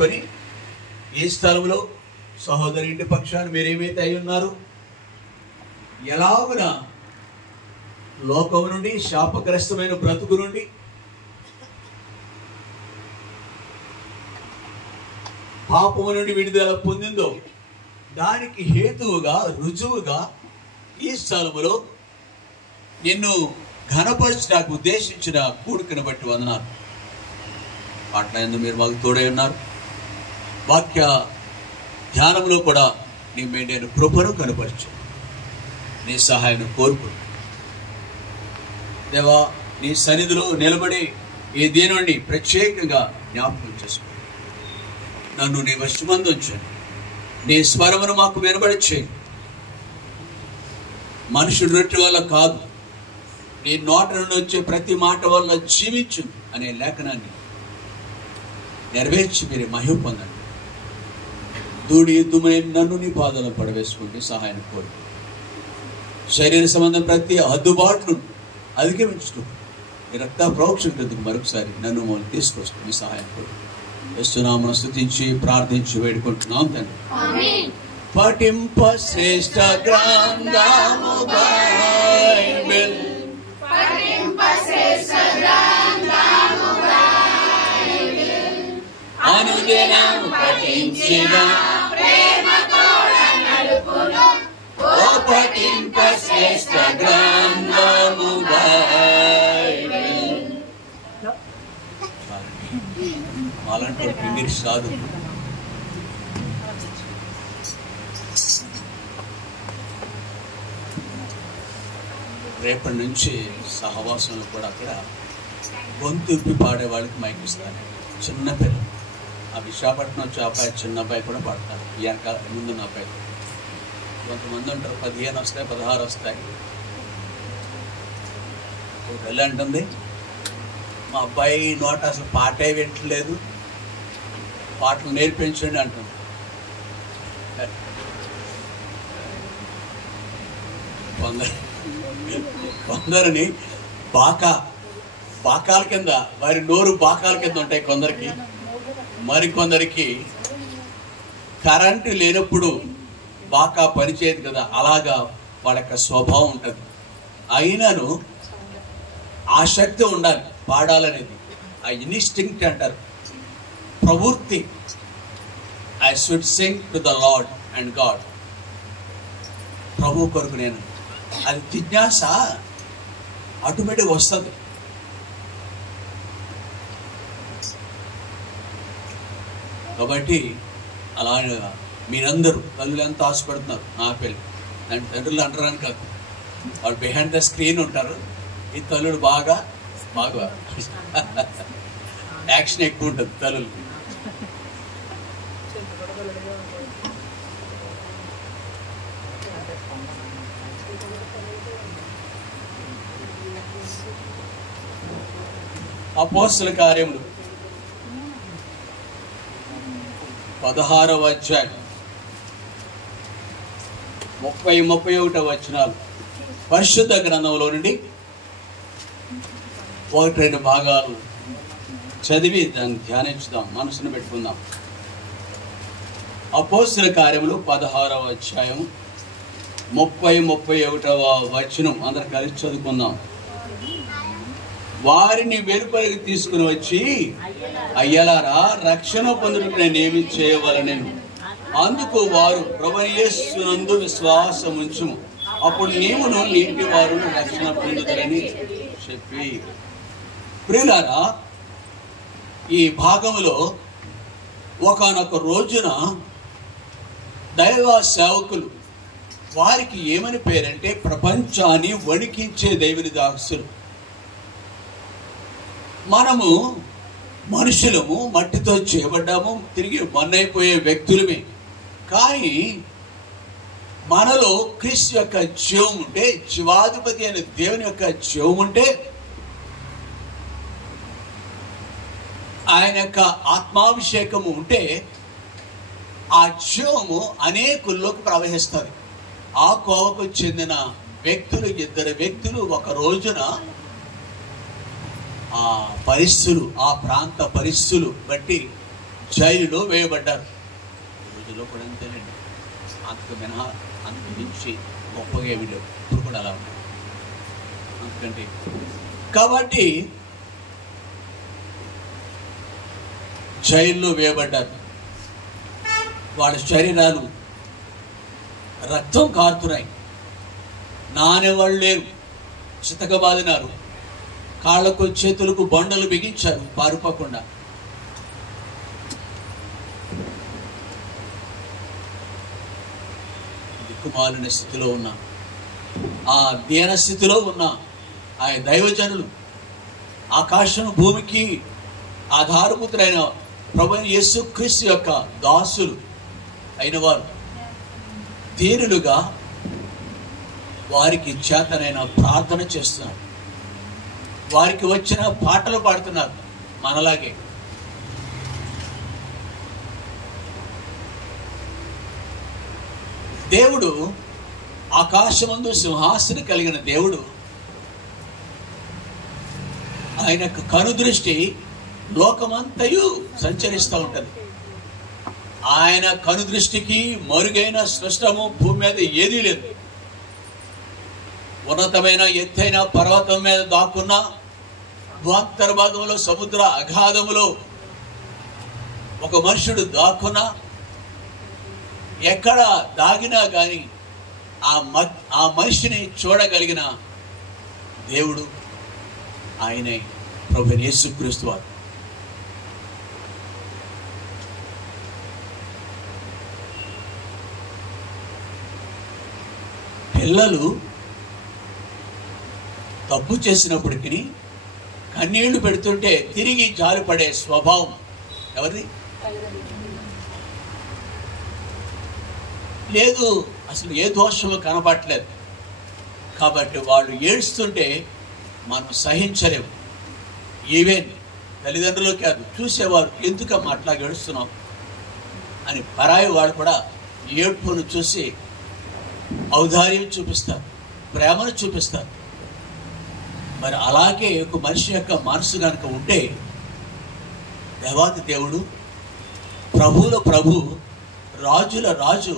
తీసుకొని ఈ స్థలంలో సహోదరి ఇంటి పక్షాన్ని మీరేమైతే అయి ఉన్నారు, ఎలాగున లోకం నుండి, శాపగ్రస్తమైన బ్రతుకు నుండి, పాపము నుండి విడుదల పొందిందో దానికి హేతువుగా, రుజువుగా ఈ స్థలములో నిన్ను ఘనపరచడానికి ఉద్దేశించిన కూడికను బట్టి వందనాలు. మాట్లాడేందు మీరు మాకు తోడై ఉన్నారు. వాక్య ధ్యానంలో కూడా నీ మెండైన కృపను కనపరచు, నీ సహాయం కోరుకు దేవా. నీ సన్నిధిలో నిలబడి ఈ దీనుండి ప్రత్యేకంగా జ్ఞాపకం చేసుకో. నన్ను నీ వశమందు ఉంచండి. నీ స్వరమును మాకు వినబడి చేయి. మనుషుడు రొట్టె వల్ల కాదు, నీ నోట నుండి వచ్చే ప్రతి మాట వల్ల జీవించు అనే లేఖనాన్ని నెరవేర్చి మీరు మహిమ పొందండి. ధూళి దుమ్ముని నన్ను నీ పాదాలను పడవేసుకుంటే సహాయం కోరు. శరీర సంబంధం ప్రతి అద్దుబాటును అధిగమించు ఈ రక్త ప్రోక్షకు మరొకసారి నన్ను మనం తీసుకొస్తూ మీ సహాయం కోరు. యేసునామమున స్తుతించి ప్రార్థించి వేడుకుంటున్నాం తండ్రి. పఠింప శ్రేష్ఠ గ్రంథము బైబిల్, అనుదినం పఠించిన పఠింప శ్రేష్ఠ గ్రంథము బైబిల్. అలాంటి ఇంగ్లీష్ కాదు. రేపటి నుంచి సహవాసంలో కూడా అక్కడ గొంతు ఉప్పి పాడే వాళ్ళకి మైక్ ఇస్తాను. చిన్నపిల్లలు, ఆ విశాఖపట్నం వచ్చే అబ్బాయి, చిన్న అబ్బాయి కూడా పాడతారు. వెనక ముందున్న అబ్బాయి. కొంతమంది ఉంటారు 15 వస్తాయి, 16 వస్తాయి. వెళ్ళి అంటుంది, మా అబ్బాయి నోట అసలు పాటే వింటలేదు, పాటలు నేర్పించండి అంటుంది. కొందరిని బాకాల కింద, వారి నోరు బాకాల కింద ఉంటాయి కొందరికి. మరికొందరికి కరెంటు లేనప్పుడు బాకా పనిచేయదు కదా, అలాగా వాళ్ళ యొక్క స్వభావం ఉంటుంది. అయినను ఆసక్తి ఉండాలి పాడాలనేది. ఆ ఇన్స్టింక్ట్ అంటారు, ప్రవృత్తి. I should sing to the Lord and God. ప్రభు కొరకు నేను, అది జిజ్ఞాస ఆటోమేటిక్గా వస్తుంది. కాబట్టి అలాగా మీరందరూ తల్లులు ఎంత ఆశపడుతున్నారు నా పెళ్ళి. అండ్ తండ్రులు అంటారని కాదు, వాళ్ళు బిహైండ్ ద స్క్రీన్ ఉంటారు. ఈ తల్లుడు బాగా యాక్షన్ ఎక్కువ ఉంటుంది తల్లులు. అపోస్తల కార్యములు 16వ అధ్యాయం 30-31 వచనాలు పరిశుద్ధ గ్రంథంలో నుండి 1-2 భాగాలు చదివి దాన్ని ధ్యానించుదాం, మనసును పెట్టుకుందాం. అపోస్తల కార్యములు 16వ అధ్యాయం 30-31 వచనం అందరు కలిసి చదువుకుందాం. వారిని వెలుపలికి తీసుకుని వచ్చి, అయ్యలారా, రక్షణ పొందుటకు నేనేమి చేయవలెను? అందుకు వారు, ప్రభువైన యేసునందు విశ్వాసం ఉంచుము, అప్పుడు నీవును నీ ఇంటి వారు రక్షణ పొందుతారని చెప్పి. ప్రియులారా, ఈ భాగంలో ఒకానొక రోజున దైవ సేవకులు, వారికి ఏమని పేరంటే ప్రపంచాన్ని వణికించే దేవుని దాసులు. మనము మనుషులము, మట్టితో చేయబడ్డాము, తిరిగి మన్నైపోయే వ్యక్తులమే. కానీ మనలో క్రీస్తు యొక్క జీవం ఉంటే, జీవాధిపతి అనే దేవుని యొక్క జీవం ఉంటే, ఆయన యొక్క ఆత్మాభిషేకము ఉంటే, ఆ జీవము అనేకుల్లోకి ప్రవహిస్తుంది. ఆ కోవకు చెందిన వ్యక్తులు, 2 వ్యక్తులు ఒక రోజున ఆ పరిస్థితులు, ఆ ప్రాంత పరిస్థితులు బట్టి జైలులో వేయబడ్డారు. రోజుల్లో కూడా అంతేనండి, అంతకు మినహా అంతకు మించి గొప్పగా ఏమి లేవు. ఇప్పుడు కూడా అలా ఉన్నాయి. అందుకంటే కాబట్టి జైల్లో వేయబడ్డారు. వాళ్ళ శరీరాలు రక్తం కారుతున్నాయి. నానేవాళ్ళు లేరు, చితకబాదినారు. కాళ్ళకు చేతులకు బండలు బిగించారు పారిపోకుండా. దిక్కుమాలిన స్థితిలో ఉన్న, ఆ దీన స్థితిలో ఉన్న ఆ దైవజనులు, ఆకాశం భూమికి ఆధారభూతులైన ప్రభువైన యేసుక్రీస్తు యొక్క దాసులు అయిన వారు దీనులుగా వారికి చేతనైన ప్రార్థన చేస్తున్నారు. వారికి వచ్చిన పాటలు పాడుతున్నారు మనలాగే. దేవుడు ఆకాశమందు సింహాసనం కలిగిన దేవుడు, ఆయన కనుదృష్టి లోకమంతయు సంచరిస్తూ ఉంటుంది. ఆయన కనుదృష్టికి మరుగైన సృష్టము భూమి మీద ఏదీ లేదు. ఉన్నతమైన ఎత్తైన పర్వతం మీద దాక్కున్న, భూంతర్భాగంలో సముద్ర అగాధములో ఒక మనుషుడు దాక్కున్నా, ఎక్కడ దాగినా కానీ ఆ మనిషిని చూడగలిగిన దేవుడు ఆయనే ప్రభువైన యేసుక్రీస్తు వారు. పిల్లలు తప్పు చేసినప్పటికీ కన్నీళ్లు పెడుతుంటే తిరిగి జారిపడే స్వభావం ఎవరిది? లేదు, అసలు ఏ దోషము కనబట్టలేదు. కాబట్టి వాళ్ళు ఏడుస్తుంటే మనం సహించలేము. ఈవెన్ తల్లిదండ్రులు కాదు, చూసేవారు ఎందుకమ్మా అట్లా ఏడుస్తున్నాం అని పరాయి వాడు కూడా ఏడ్పును చూసి ఔదార్యం చూపిస్తారు, ప్రేమను చూపిస్తారు. మరి అలాగే ఒక మనిషి యొక్క మనసు కనుక ఉంటే దేవాది దేవుడు, ప్రభువుల ప్రభు, రాజుల రాజు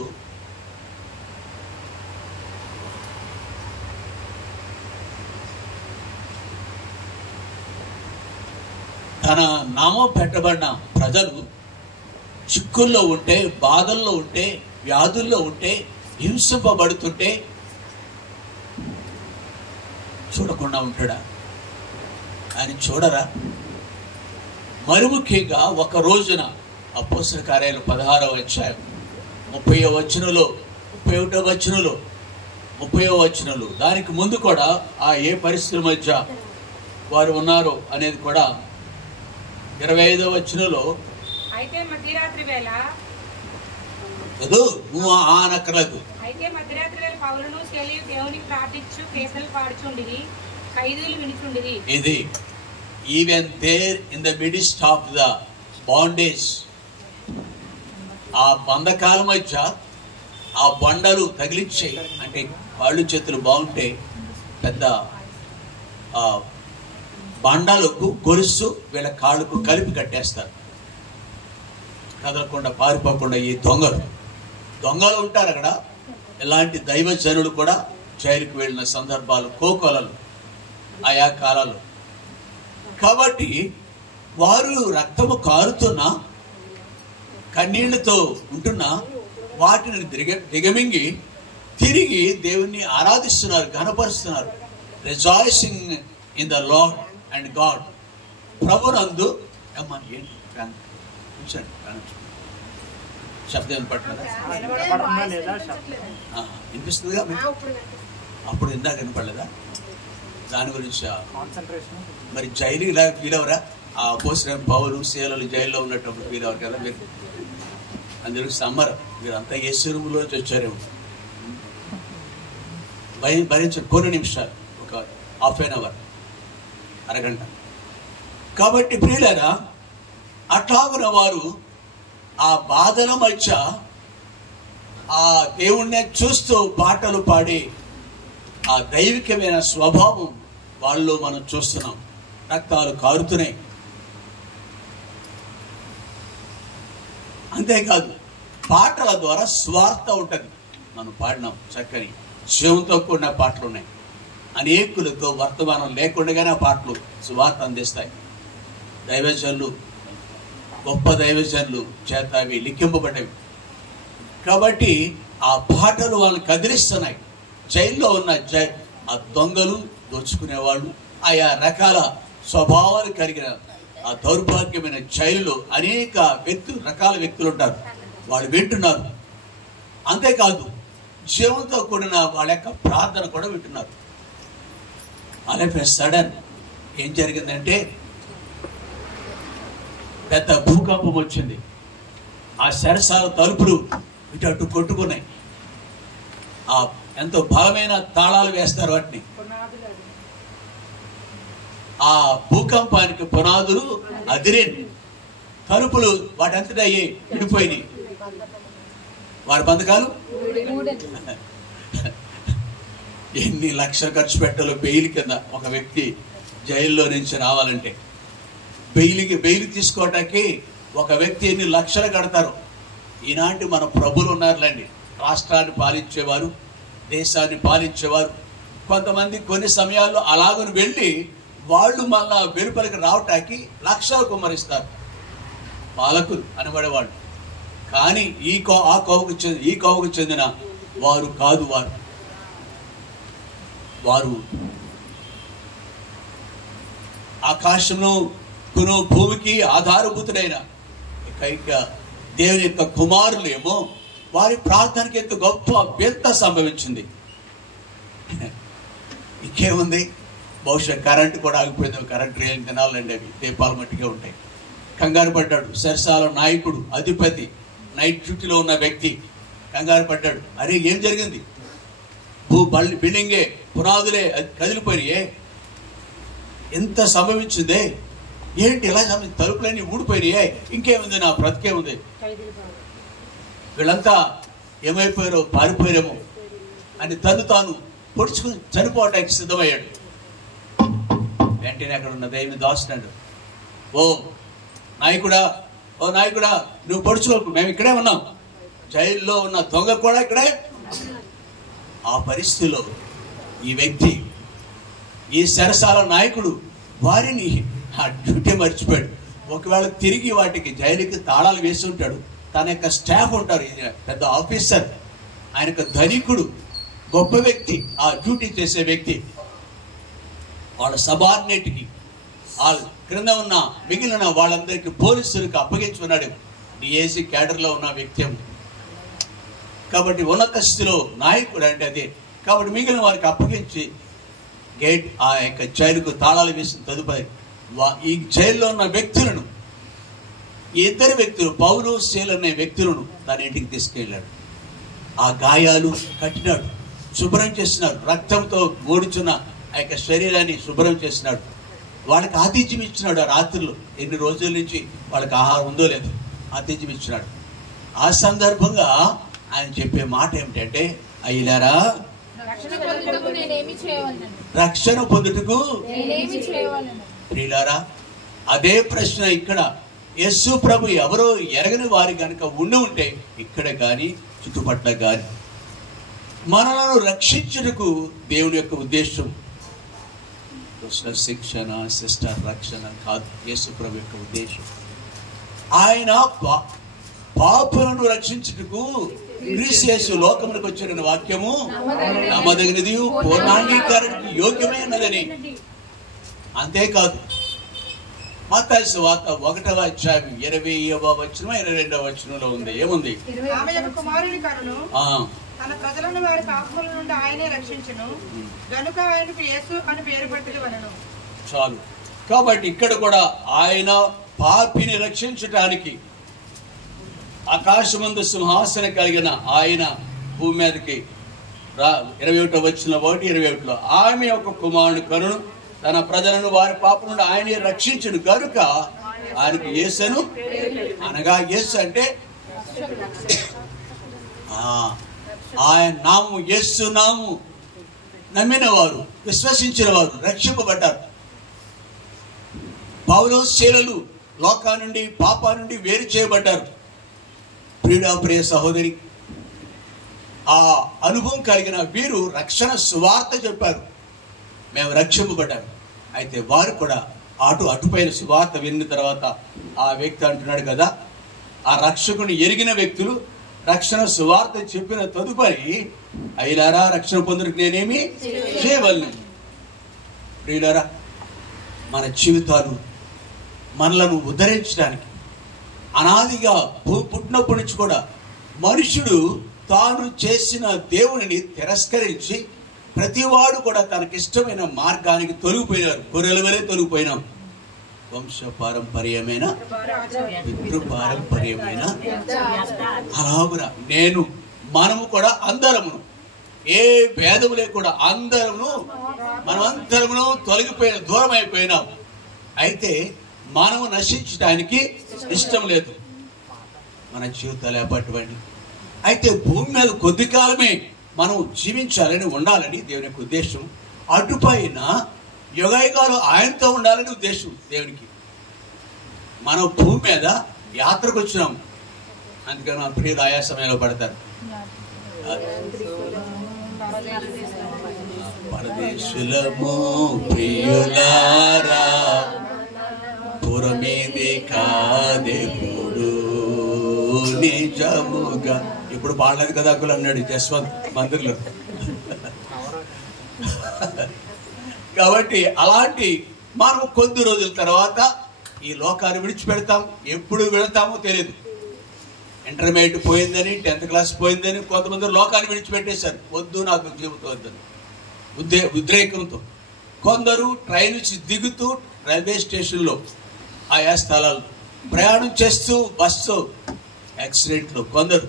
తన నామం పెట్టబడిన ప్రజలు చిక్కుల్లో ఉంటే, బాధల్లో ఉంటే, వ్యాధుల్లో ఉంటే, హింసింపబడుతుంటే చూడకుండా ఉంటాడా? ఆయన చూడరా? మరి ముఖ్యంగా ఒక రోజున అపోస్తల కార్యాలు 16వ అధ్యాయం 30వ వచనంలో, 31వ వచనంలో, 30వ వచనంలో, దానికి ముందు కూడా ఏ పరిస్థితుల మధ్య వారు ఉన్నారో అనేది కూడా 25వ వచనంలో, అయితే మధ్యరాత్రి వేళ నువ్వు ఆనక్కర్లేదు. అయితే మధ్యరాత్రి వేళ పౌలును శీలయు దేవునికి ప్రార్థించు కీర్తనలు పాడుచుండిరి, ఖైదీలు వినుచుండిరి. ఇది even there in the midst of the bondage, ఆ బంధకాల మధ్య ఆ బండలు తగిలించాయి. అంటే కాళ్ళు చేతులు బాగుంటే పెద్ద బండలకు గొలుసు వీళ్ళ కాళ్ళకు కలిపి కట్టేస్తారు, కదలకుండా పారిపోకుండా. ఈ దొంగలు ఉంటారు అక్కడ. ఇలాంటి దైవజనులు కూడా జైలుకు వెళ్ళిన సందర్భాలు కోకొలలు ఆయా కాలాలు. కాబట్టి వారు రక్తము కారుతున్నా, కన్నీళ్లతో ఉంటున్నా వాటిని దిగమింగి తిరిగి దేవుణ్ణి ఆరాధిస్తున్నారు, ఘనపరుస్తున్నారు. Rejoicing in the Lord and God. ప్రభునందు అమ్మా ఏంటి శబ్దం వినపడుతుందా? వినిపిస్తుందిగా? అప్పుడు ఇందాక వినపడలేదా? దాని గురించి మరి జైలు ఇలా ఫీల్ అవరా? ఆ అపోస్తలుడైన పౌలు శీలలు జైల్లో ఉన్నప్పుడు ఫీల్ అవ్వరు కదా మీరు? అందులో సమ్మర్ మీరంతా యేసు రూములోంచి వచ్చారేమో. భరించండి కొన్ని నిమిషాలు, ఒక హాఫ్ అన్ అవర్, అరగంట. కాబట్టి ప్రియులారా, అట్లాగున వారు ఆ బాధల మధ్య ఆ దేవుణ్ణి చూస్తూ పాటలు పాడి ఆ దైవికమైన స్వభావం వాళ్ళు మనం చూస్తున్నాం. రక్తాలు కారుతున్నాయి. అంతేకాదు పాటల ద్వారా స్వార్థ ఉంటుంది. మనం పాడినాం చక్కని జీవంతో కూడిన పాటలు ఉన్నాయి. అనేకులతో వర్తమానం లేకుండానే ఆ పాటలు స్వార్థ అందిస్తాయి. దైవజనులు, గొప్ప దైవజనులు చేత అవి లిఖింపబడ్డవి. కాబట్టి ఆ పాటలు వాళ్ళని కదిలిస్తున్నాయి. జైల్లో ఉన్న ఆ దొంగలు, దోచుకునేవాళ్ళు, ఆయా రకాల స్వభావాలు కలిగిన ఆ దౌర్భాగ్యమైన జైలులో అనేక రకాల వ్యక్తులు ఉంటారు. వాళ్ళు వింటున్నారు. అంతేకాదు జీవంతో కూడిన వాళ్ళ యొక్క ప్రార్థన కూడా వింటున్నారు. అలాగే సడన్ ఏం జరిగిందంటే పెద్ద భూకంపం వచ్చింది. ఆ సరసాల తలుపులు ఇటు అటు కొట్టుకున్నాయి. ఆ ఎంతో బలమైన తాళాలు వేస్తారు వాటిని. ఆ భూకంపానికి పునాదులు అదిరేండి, తలుపులు వాటంతటా అయ్యి విడిపోయినాయి. వారి బంధకాలు ఎన్ని లక్షలు ఖర్చు పెట్టాలో బెయిల్ కింద ఒక వ్యక్తి జైల్లో నుంచి రావాలంటే. బెయిల్ తీసుకోవటానికి ఒక వ్యక్తి ఎన్ని లక్షలు కడతారు. ఈనాటి మన ప్రభులు ఉన్నారులేండి, రాష్ట్రాన్ని పాలించేవారు, దేశాన్ని పాలించేవారు. కొంతమంది కొన్ని సమయాల్లో అలాగని వెళ్ళి వాళ్ళు మళ్ళా వెలుపలికి రావటానికి లక్షలు కుమ్మరిస్తారు, పాలకులు అనబడేవాళ్ళు. కానీ ఈ కోవకు చెందిన వారు కాదు. వారు ఆకాశంలో కొను భూమికి ఆధారభూతుడైన దేవుని యొక్క కుమారులేమో వారి ప్రార్థనకి ఎంత గొప్ప వ్యర్థ సంభవించింది. ఇంకేముంది, బహుశా కరెంటు కూడా ఆగిపోయింది. కరెంటు రేలు తినాలండి, అవి దీపాలు మట్టిగా ఉంటాయి. కంగారు పడ్డాడు సరసాల నాయకుడు, అధిపతి, నైట్ డ్యూటీలో ఉన్న వ్యక్తి కంగారు పడ్డాడు. అరే ఏం జరిగింది? బిల్డింగే పునాదులే కదిలిపోయినాయే, ఎంత సంభవించిందే ఏంటి? ఇలా తలుపులన్నీ ఊడిపోయినాయే, ఇంకేముంది, నా బ్రతికేముంది? వీళ్ళంతా ఏమైపోయారో, పారిపోయారేమో అని తాను పొడుచుకుని చనిపోవటానికి సిద్ధమయ్యాడు. వెంటనే అక్కడ ఉన్న దైవ దాసునాడు, ఓ నాయకుడా నువ్వు పొడుచుకోకు, మేము ఇక్కడే ఉన్నాం, జైల్లో ఉన్న దొంగ కూడా ఇక్కడే. ఆ పరిస్థితిలో ఈ వ్యక్తి, ఈ సరసాల నాయకుడు వారిని ఆ డ్యూటీ మర్చిపోయాడు. ఒకవేళ తిరిగి వాటికి జైలుకి తాళాలు వేసి ఉంటాడు. తన యొక్క స్టాఫ్ ఉంటారు, పెద్ద ఆఫీసర్, ఆయన యొక్క ధనికుడు, గొప్ప వ్యక్తి, ఆ డ్యూటీ చేసే వ్యక్తి. వాళ్ళ సబార్డినేట్కి, వాళ్ళ క్రింద ఉన్న మిగిలిన వాళ్ళందరికీ పోలీసులకు అప్పగించుకున్నాడు. డిఏసీ క్యాడర్లో ఉన్న వ్యక్తి కాబట్టి ఉన్నత స్థితిలో నాయకుడు అంటే అదే. కాబట్టి మిగిలిన వారికి అప్పగించి గేట్ ఆ యొక్క జైలుకు తాళాలు వేసిన తదుపరి ఈ జైల్లో ఉన్న వ్యక్తులను, ఇద్దరు వ్యక్తులు, పౌలు శీల అనే వ్యక్తులను తన ఇంటికి తీసుకెళ్ళాడు. ఆ గాయాలు కట్టినాడు, శుభ్రం చేసినాడు, రక్తంతో మూడుచున్న ఆ యొక్క శరీరాన్ని శుభ్రం చేసినాడు. వాళ్ళకి ఆతిథ్యం ఇచ్చినాడు. ఆ రాత్రులు ఎన్ని రోజుల నుంచి వాళ్ళకి ఆహారం ఉందో లేదో ఆతిథ్యం ఇచ్చినాడు. ఆ సందర్భంగా ఆయన చెప్పే మాట ఏమిటంటే, అయ్యలారా రక్షణ పొందుటకు ప్రియులారా. అదే ప్రశ్న ఇక్కడ. యేసు ప్రభు ఎవరో ఎరగని వారి కనుక ఉంటే ఇక్కడ కానీ చుట్టుపట్ల కానీ మనలను రక్షించుటకు దేవుని యొక్క ఉద్దేశం శిక్షణ, సిస్టర్ రక్షణ కాదు. యేసు ప్రభు యొక్క ఉద్దేశం ఆయన పాపులను రక్షించుటకు క్రీస్తు యేసు లోకములకు వచ్చిన వాక్యము నమ్మదగినది, పూర్ణాంగీకారానికి యోగ్యమైనదని. అంతేకాదు మత్తయి సువార్త 1వ అధ్యాయం 20వ వచనం 22వ వచనంలో ఉంది. ఏముంది? తన ప్రజలను వారి పాపముల నుండి ఆయనే రక్షించును గనుక ఆయనకు యేసు అని పేరు పెట్టవలెను. చాలు. కాబట్టి ఇక్కడ కూడా ఆయన పాపిని రక్షించటానికి ఆకాశమందు సింహాసనం కలిగిన ఆయన భూమి మీదకి 21వ వచనం 1:21లో ఆమె యొక్క కుమారుని కనును తన ప్రజలను వారి పాపం నుండి ఆయనే రక్షించును గనుక ఆయనకు యేసును, అనగా యేసు అంటే ఆయన నామము, యేసు నామము నమ్మిన వారు, విశ్వసించిన వారు రక్షింపబడ్డారు. పౌలు శీలలు లోకా నుండి, పాపా నుండి వేరు చేయబడ్డారు. ప్రియ సహోదరి, ఆ అనుభవం కలిగిన వీరు రక్షణ సువార్త చెప్పారు, మేము రక్షింపబడ్డాము. అయితే వారు కూడా అటుపైన సువార్త విన్న తర్వాత ఆ వ్యక్తి అంటున్నాడు కదా, ఆ రక్షకుని ఎరిగిన వ్యక్తులు రక్షణ సువార్త చెప్పిన తదుపరి, అయ్యారా రక్షణ పొందుటకు నేనేమి చేయవలను. ప్రియులారా, మన జీవితాలు మనలను ఉద్ధరించడానికి అనాదిగా పుట్టినప్పటి నుంచి కూడా మనుషుడు తాను చేసిన దేవునిని తిరస్కరించి ప్రతివాడు కూడా తనకిష్టమైన మార్గానికి తొలగిపోయినారు. గొర్రెల వలె తొలగిపోయినాం. వంశపారంపర్యమైన పితృపారంపర్యమైన అలాగున మనము కూడా అందరమును, ఏ భేదము లేకుండా మనమందరమును తొలగిపోయిన దూరం అయిపోయినాం. అయితే మనము నశించడానికి ఇష్టం లేదు. మన జీవితాలు ఏపటువంటి అయితే భూమి మీద కొద్ది కాలమే మనం జీవించాలని ఉండాలని దేవుని యొక్క ఉద్దేశం. అటుపైన యుగాయుగాలు ఆయనతో ఉండాలని ఉద్దేశం దేవునికి. మనం భూమి మీద యాత్రకు వచ్చినాం, అందుకని మన ప్రియులు ఆయా సమయంలో పడతారు. పరదేశులము ప్రియులారా, పురమేది కాదేవుడు నిజముగా. ఇప్పుడు పాడలేదు కదా అక్కులు అన్నాడు జస్వంత్ మందిర్లో. కాబట్టి అలాంటి మనం కొద్ది రోజుల తర్వాత ఈ లోకాన్ని విడిచిపెడతాం. ఎప్పుడు వెళతామో తెలియదు. ఇంటర్మీడియట్ పోయిందని, 10th క్లాస్ పోయిందని కొంతమంది లోకాన్ని విడిచిపెట్టేశారు. వద్దు, నాకు జీవితం వద్దని ఉద్రేకంతో. కొందరు ట్రైన్ నుంచి దిగుతూ రైల్వే స్టేషన్లో ఆయా స్థలాలు ప్రయాణం చేస్తూ బస్సు యాక్సిడెంట్లు. కొందరు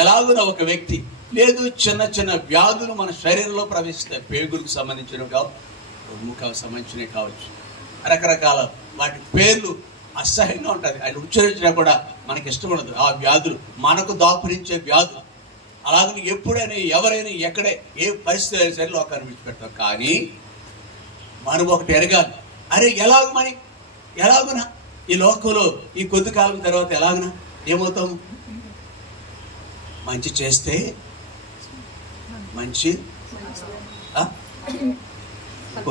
ఎలాగున ఒక వ్యక్తి లేదు, చిన్న చిన్న వ్యాధులు మన శరీరంలో ప్రవేశిస్తాయి. పేగులకు సంబంధించినవి కావచ్చు, ముఖాలకు సంబంధించినవి కావచ్చు, రకరకాల వాటి పేర్లు అసహ్యంగా ఉంటుంది. ఆయన ఉచ్చరించినా కూడా మనకి ఇష్టం ఉండదు. ఆ వ్యాధులు మనకు దాపురించే వ్యాధులు. అలాగని ఎప్పుడైనా ఎవరైనా ఎక్కడే ఏ పరిస్థితి అయినా సరే లోకాన్ని విడిచిపెడతాం. కానీ మనం ఒకటి ఎరగాలి, అరే ఎలాగునా ఈ లోకంలో ఈ కొద్ది కాలం తర్వాత ఎలాగునా ఏమవుతాము? మంచి చేస్తే మంచి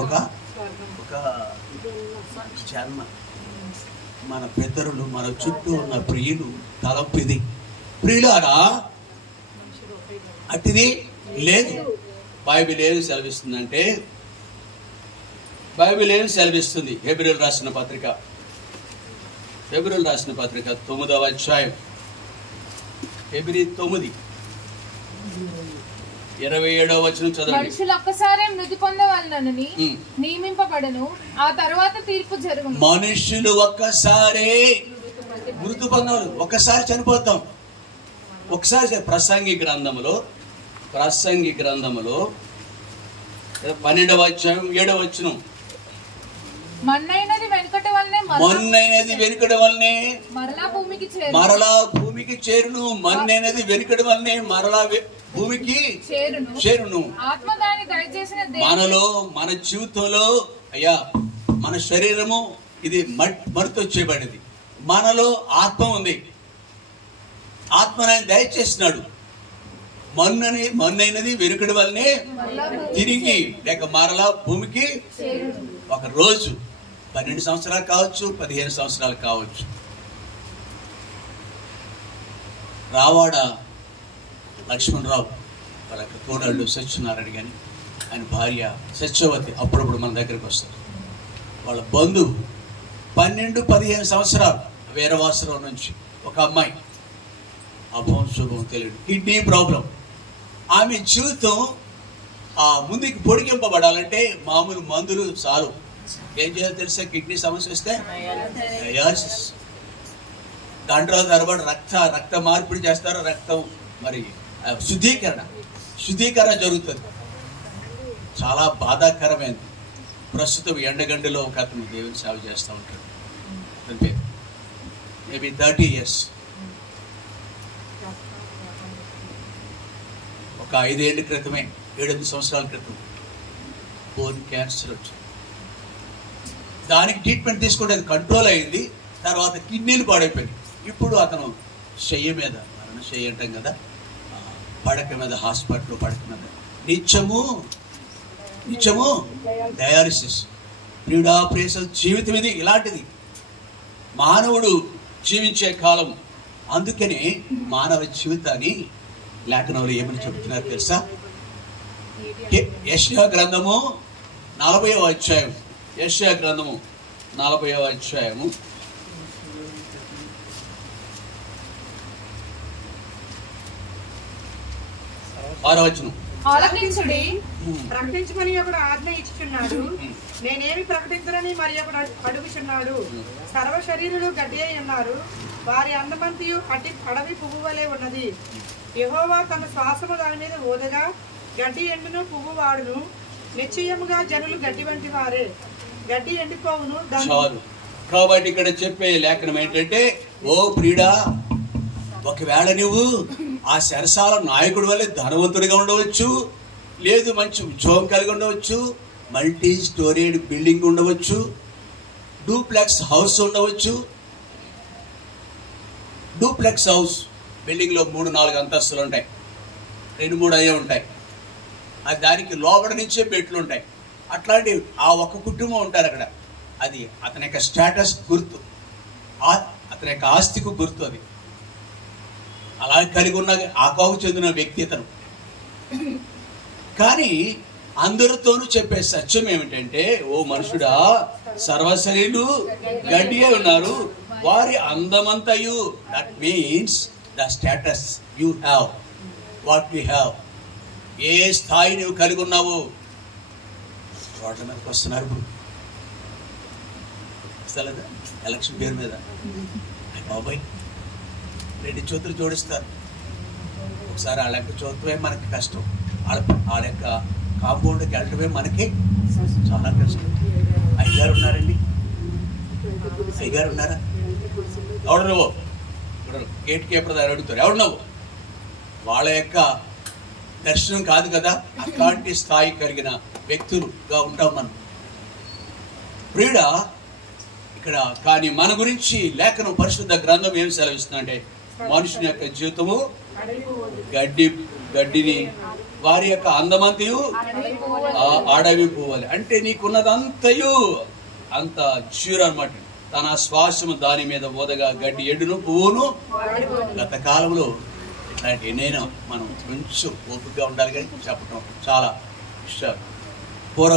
ఒక జన్మ. మన పితరులు, మన చుట్టూ ఉన్న ప్రియులు తలపిది. ప్రియులారా, అతిది లేదు. బైబిల్ ఏమి సెలవిస్తుందంటే, బైబిల్ ఏమి సెలవిస్తుంది? హెబ్రీయులకు రాసిన పత్రిక 9వ అధ్యాయం, హెబ్రీ 9:27 వచనం చదవండి. మనుషులు ఒక్కసారే మృతి పొందవలెనని నియమింపబడను, ఆ తర్వాత తీర్పు జరుగును. మనుషులు ఒక్కసారే మృతి పొందవాలి, ఒక్కసారి చనిపోతాం. ఒకసారి ప్రసంగి గ్రంథములో 12వ అధ్యాయం 7వ వచనం, మొన్నైనది వెనుకటి వలనే మరలా భూమికి చేరును. మొన్నైనది వెనుకటి వలనే మరలా భూమికి చేరును. ఆత్మ దాని దయచేసిన మనలో, మన జీవితంలో అయ్యా, మన శరీరము ఇది మట్టితో చేయబడింది. మనలో ఆత్మ ఉంది. ఆత్మను ఆయన దయచేసినాడు. మొన్నైనది వెనుకడి వల్లనే తిరిగి లేక మరలా భూమికి ఒక రోజు 12 సంవత్సరాలు కావచ్చు, 15 సంవత్సరాలు కావచ్చు. రావాడ లక్ష్మణరావు వాళ్ళ తోడళ్ళు సత్యనారాయణ కానీ ఆయన భార్య సత్యవతి అప్పుడప్పుడు మన దగ్గరికి వస్తారు. వాళ్ళ బంధువు 12-15 సంవత్సరాలు వీరవాసరావు నుంచి ఒక అమ్మాయి, అభం శుభం తెలియదు, కిడ్నీ ప్రాబ్లం. ఆమె జీవితం ముందుకు పొడిగింపబడాలంటే మామూలు మందులు చాలు. ఏం చేయాలో తెలుసా? కిడ్నీ సమస్య వస్తే డయాలసిస్, గంటల తరబడి రక్త మార్పిడి చేస్తారు. రక్తం మరి శుద్ధీకరణ జరుగుతుంది. చాలా బాధాకరమైనది. ప్రస్తుతం ఎండగండిలో ఒక అతను దేవుని సేవ చేస్తూ ఉంటాడు. అంటే మేబీ 30 years. ఒక 5 ఏళ్ళ క్రితమే, 7-8 సంవత్సరాల క్రితం బోన్ క్యాన్సర్ వచ్చింది. దానికి ట్రీట్మెంట్ తీసుకుంటే అది కంట్రోల్ అయింది. తర్వాత కిడ్నీలు పాడైపోయింది. ఇప్పుడు అతను శయ్య మీద అనసూయ అంటాం కదా, పడక మీద హాస్పిటల్ పడక మీద నిత్యము డయాలిసిస్. ప్రియుడా ప్రేసల్ జీవితం ఇది ఇలాంటిది, మానవుడు జీవించే కాలం. అందుకనే మానవ జీవితాన్ని లేఖనంలో ఏమని చెబుతున్నారు తెలుసా? యెషయా గ్రంథము 40వ అధ్యాయం, యెషయా గ్రంథము 40వ అధ్యాయము 6వ వచనం. ఆలకించుడి, ప్రకటించమని ఒకడు ఆజ్ఞ ఇచ్చుచున్నాడు, నేనేమి ప్రకటించరని మరి ఒకడు అడుగుచున్నాడు. సర్వ శరీరులు గడ్డి అయి ఉన్నారు, వారి అందమంతియు అడవి పువ్వు వలె ఉన్నది. యెహోవా తన శ్వాసము దాని మీద ఊదగా గడ్డి ఎండును, పువ్వు వాడును. నిశ్చయముగా జనులు గడ్డి వంటి వారే, గడ్డి ఎండిపోవును. చాలు. కాబట్టి ఇక్కడ చెప్పే లేఖనం ఏంటంటే, ఓ ప్రియుడా, ఒకవేళ నువ్వు ఆ చెరసాల నాయకుడి వల్లే ధనవంతుడిగా ఉండవచ్చు, లేదు మంచి ఉద్యోగం కలిగి ఉండవచ్చు, మల్టీ స్టోరీడ్ బిల్డింగ్ ఉండవచ్చు, డూప్లెక్స్ హౌస్ ఉండవచ్చు. డూప్లెక్స్ హౌస్ బిల్డింగ్లో 3-4 అంతస్తులు ఉంటాయి, 2-3 అయ్యే ఉంటాయి. అది దానికి లోపల నుంచే బెడ్లు ఉంటాయి. అట్లాంటి ఆ ఒక్క కుటుంబం ఉంటారు అక్కడ. అది అతని యొక్క స్టేటస్ గుర్తు, అతని యొక్క ఆస్తికు గుర్తు. అది అలా కలిగి ఉన్న ఆకాకు చెందిన వ్యక్తి అతను. కానీ అందరితోనూ చెప్పే సత్యం ఏమిటంటే, ఓ మనుషుడా, సర్వశరీరులు గడ్డి అయి ఉన్నారు, వారి అందమంతయు. That means the status you have, what you have. ఏ స్థాయి నువ్వు కలిగి ఉన్నావు. రోడ్ల మీదకి వస్తున్నారు ఇప్పుడు, వస్తలేదా ఎలక్షన్ పేరు మీద. బాబాయ్ 2 చేతులు జోడిస్తారు. ఒకసారి వాళ్ళ యొక్క చూడటమే మనకి కష్టం, వాళ్ళ యొక్క కాంపౌండ్కి వెళ్ళటమే మనకి చాలా కష్టం. అయ్యగారు ఉన్నారండి, అయ్యగారు ఉన్నారా? ఎవడు నువ్వు? ఇప్పుడు గేట్ కీపర్ దగ్గర అడుగుతారు, ఎవడు నువ్వు? వాళ్ళ యొక్క దర్శనం కాదు కదా. అట్లాంటి స్థాయి కలిగిన వ్యక్తులుగా ఉంటాం మనం. ప్రియుడా, ఇక్కడ కానీ మన గురించి లేఖనం పరిశుద్ధ గ్రంథం ఏం సెలవిస్తుందంటే, మనుషుని యొక్క జీవితము గడ్డిని, వారి యొక్క అందమంతయు అడవి పువ్వాలి. అంటే నీకున్నదంతయు అంత జీరో అన్నమాట. తన శ్వాసము దాని మీద ఓదగా గడ్డి ఎండును, పువ్వును. గత కాలంలో ఇట్లాంటి ఎన్నైనా మనం కొంచెం ఓపికగా ఉండాలి కానీ చెప్పడం చాలా ఇష్టం. పూర్వ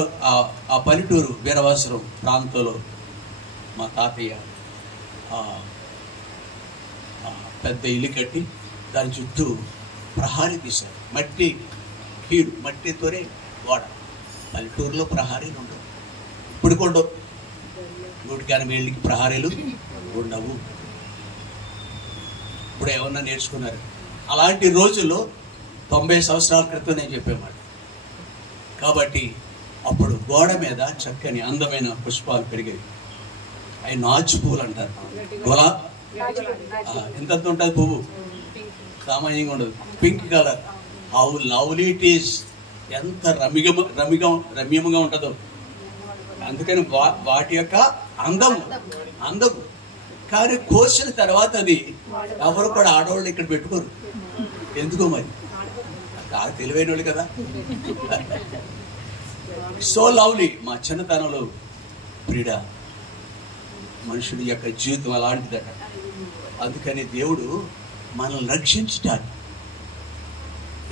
ఆ పల్లెటూరు వీరవాసరం ప్రాంతంలో మా తాతయ్య పెద్ద ఇల్లు కట్టి దాని చుట్టూ ప్రహారీ తీశారు. మట్టితోనే గోడ. పల్లెటూరులో ప్రహారీలు ఉండవు, ఇప్పుడు ఉండవు. 180 ఏళ్ళకి ప్రహారీలు ఉండవు. ఇప్పుడు ఏమన్నా నేర్చుకున్నారు. అలాంటి రోజుల్లో 90 సంవత్సరాల క్రితం నేను చెప్పేమాట. కాబట్టి అప్పుడు గోడ మీద చక్కని అందమైన పుష్పాలు పెరిగాయి. అవి నాచు పువ్వులు అంటారు. ఎంత ఉంటుంది పువ్వు, సామాన్యంగా ఉండదు. Pink colour, how lovely it is. ఎంత రమ్యముగా ఉంటుందో. అందుకని వాటి యొక్క అందము. కానీ కోసిన తర్వాత అది ఎవరు కూడా ఆడవాళ్ళు ఇక్కడ పెట్టుకోరు. ఎందుకో మరి, చాలా తెలివైన వాళ్ళు కదా. So lovely. మా చిన్నతనంలో ప్రియుడా, మనుషుడి యొక్క జీవితం అలాంటిదట. అందుకని దేవుడు మనల్ని రక్షించటానికి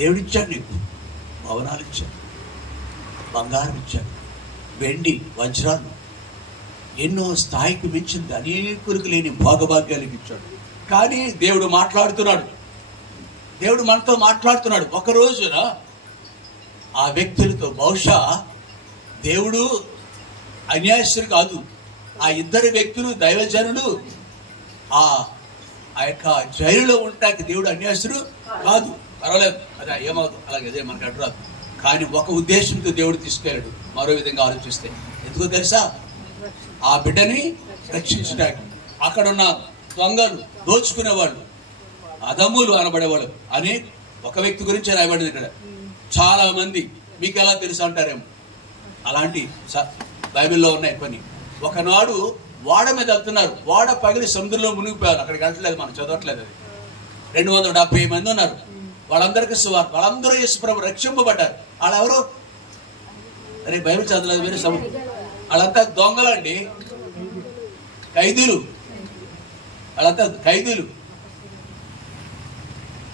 దేవుడిచ్చాడు. నీకు భవనాలు ఇచ్చాడు, బంగారం ఇచ్చాడు, వెండి వజ్రాలు, ఎన్నో స్థాయికి మించింది అనేకులకు లేని భోగభాగ్యాలకు ఇచ్చాడు. కానీ దేవుడు మనతో మాట్లాడుతున్నాడు. ఒక రోజున ఆ వ్యక్తులతో, బహుశా దేవుడు అన్యాయస్తులు కాదు, ఆ ఇద్దరు వ్యక్తులు దైవజనులు ఆ యొక్క జైలులో ఉండటానికి దేవుడు అన్యాయస్తుడు కాదు. పర్వాలేదు, అదే ఏమవుతుంది, అలాగే అదే మనకు అడ్రాదు. కానీ ఒక ఉద్దేశంతో దేవుడు తీసుకెళ్ళాడు. మరో విధంగా ఆలోచిస్తే ఎందుకో తెలుసా? ఆ బిడ్డని రక్షించడానికి. అక్కడున్న దొంగలు, దోచుకునేవాళ్ళు, అదమ్ములు అనబడేవాళ్ళు అని ఒక వ్యక్తి గురించి రాయబడింది ఇక్కడ. చాలా మంది మీకు ఎలా తెలుసు అంటారేమో, అలాంటి బైబిల్లో ఉన్నాయి కొన్ని. ఒకనాడు ఓడ మీద వెళ్తున్నారు, ఓడ పగిలి సముద్రంలో మునిగిపోయారు. అక్కడికి వెళ్ళట్లేదు, మనం చదవట్లేదు. అది 270 మంది ఉన్నారు. వాళ్ళందరికీ సువార్త, వాళ్ళందరూ యేసుప్రభు రక్షింపబడ్డారు. వాళ్ళెవరు? అరే బైబిల్ చదవలేదు మీరు? వాళ్ళంతా దొంగలండి, ఖైదీలు. వాళ్ళంతా ఖైదీలు.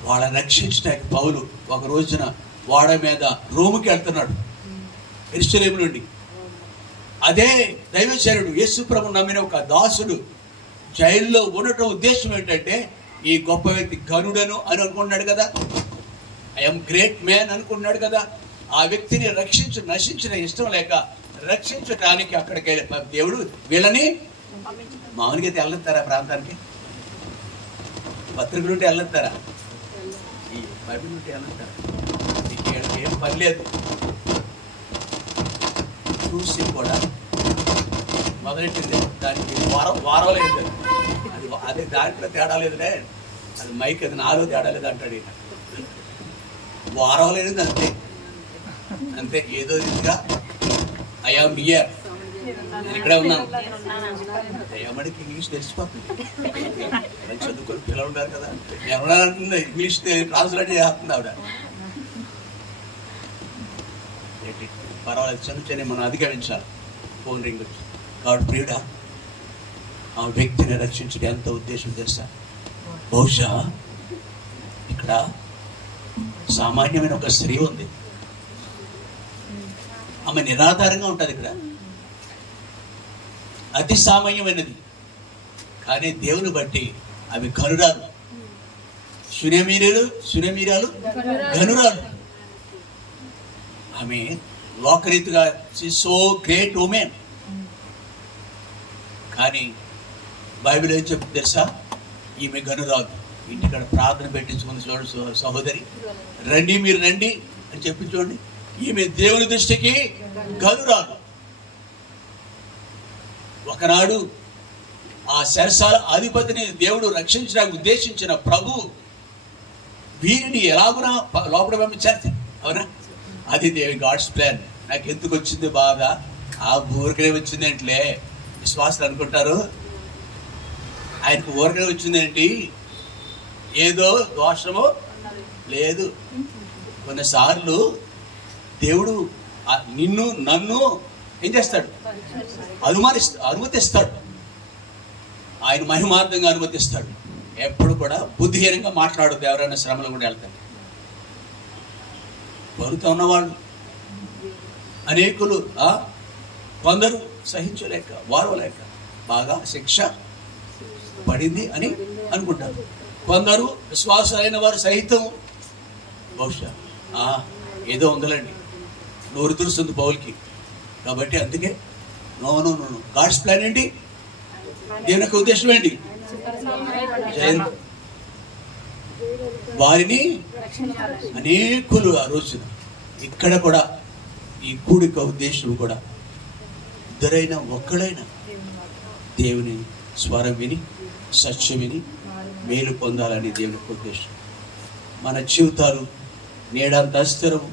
వాళ్ళని రక్షించడానికి పౌలు ఒక రోజున వాడ మీద రోముకి వెళ్తున్నాడు, యెరూషలేము నుండి. అదే దైవచరుడు యేసుప్రభు నమ్మిన ఒక దాసుడు జైల్లో ఉండటం ఉద్దేశం ఏంటంటే, ఈ గొప్ప వ్యక్తి ఘనుడను అని అనుకున్నాడు కదా, ఐఎమ్ గ్రేట్ మ్యాన్ అనుకున్నాడు కదా. ఆ వ్యక్తిని నశించిన ఇష్టం లేక రక్షించడానికి అక్కడికి వెళ్ళి దేవుడు వీళ్ళని మామూలుగా అయితే వెళ్ళొస్తారా ప్రాంతానికి? పత్రిక నుండి వెళ్ళొస్తారా? ఈ బైబిల్ నుండి వెళ్ళొస్తారా? నీకు ఏం పని లేదు. చూసి కూడా మొదలెట్టింది, దానికి వారం లేదు. అదే దాంట్లో తేడా లేదులే, అది మైక్, అది నాలో తేడా లేదు అంటాడు ఈయన. వారం లేదు అంతే, అంతే. ఏదో ఇదిగా ఐఆమ్ హియర్, నేను ఇక్కడే ఉన్నాను. ఏమడికి ఇంగ్లీష్ తెలిసిపోతుంది. చదువుకొని పిల్లలు ఉన్నారు కదా, ఎవరంటుంది ఇంగ్లీష్ ట్రాన్స్లేట్ చేస్తుంది ఆవిడ. పర్వాలేదు, చిన్న మనం అధిగమించాలి. ఫోన్ రింగ్ వచ్చి కాబట్టి ప్రియుడా, ఆ వ్యక్తిని రక్షించడం ఎంత ఉద్దేశం తెలుసా? బహుశా ఇక్కడ సామాన్యమైన ఒక స్త్రీ ఉంది, ఆమె నిరాధారంగా ఉంటుంది. ఇక్కడ అతి సామాన్యమైనది, కానీ దేవుని బట్టి అవి ఘనురాలు. సునేమీరాలు ఘనురాలు. ఆమె లోకరీతిగా సో గ్రేట్ ఉమెన్. కానీ బైబిల్ ఏం చెప్తుంది తెలుసా? ఈమె ఘనురాలు. ఇంటికాడ ప్రార్థన పెట్టించుకుని చూడండి సహోదరి, రండి మీరు రండి అని చెప్పి చూడండి. ఈమె దేవుని దృష్టికి ఘనురాలు. ఒకనాడు ఆ శరసాల అధిపతిని దేవుడు రక్షించడానికి ఉద్దేశించిన ప్రభు వీరిని ఎలాగునా లోపల పంపించారు. అవునా? అది గాడ్స్ ప్లాన్. నాకు ఎందుకు వచ్చింది బాధ? ఆ ఊరికనే వచ్చింది ఏంటిలే విశ్వాసాలు అనుకుంటారు. ఆయనకు ఊరికనే వచ్చిందేంటి? ఏదో దోషము లేదు. కొన్నిసార్లు దేవుడు నిన్ను నన్ను ఏం చేస్తాడు? అనుమతిస్తాడు. ఆయన మహిమార్థంగా అనుమతిస్తాడు. ఎప్పుడు కూడా బుద్ధిహీనంగా మాట్లాడద్దు. ఎవరైనా శ్రమలు కూడా వెళ్తాడు. బరువుతో ఉన్నవాళ్ళు అనేకులు, కొందరు సహించలేక వారవలేక బాగా శిక్ష పడింది అని అనుకుంటారు. కొందరు విశ్వాసులైన వారు సహితం బహుశా ఏదో ఉందలండి, నోరు తురుస్తుంది పౌల్కి. కాబట్టి అందుకే నో గాడ్స్ ప్లాన్ ఏంటి? దేవుని యొక్క ఉద్దేశం ఏంటి? వారిని అనేకులు ఆ రోజున ఇక్కడ కూడా ఈ కూడిక ఉద్దేశం కూడా ఇద్దరైనా ఒక్కడైనా దేవుని స్వరం విని సత్యం విని మేలు పొందాలని దేవుని ఉద్దేశం. మన జీవితాలు నేడంత అస్థిరము.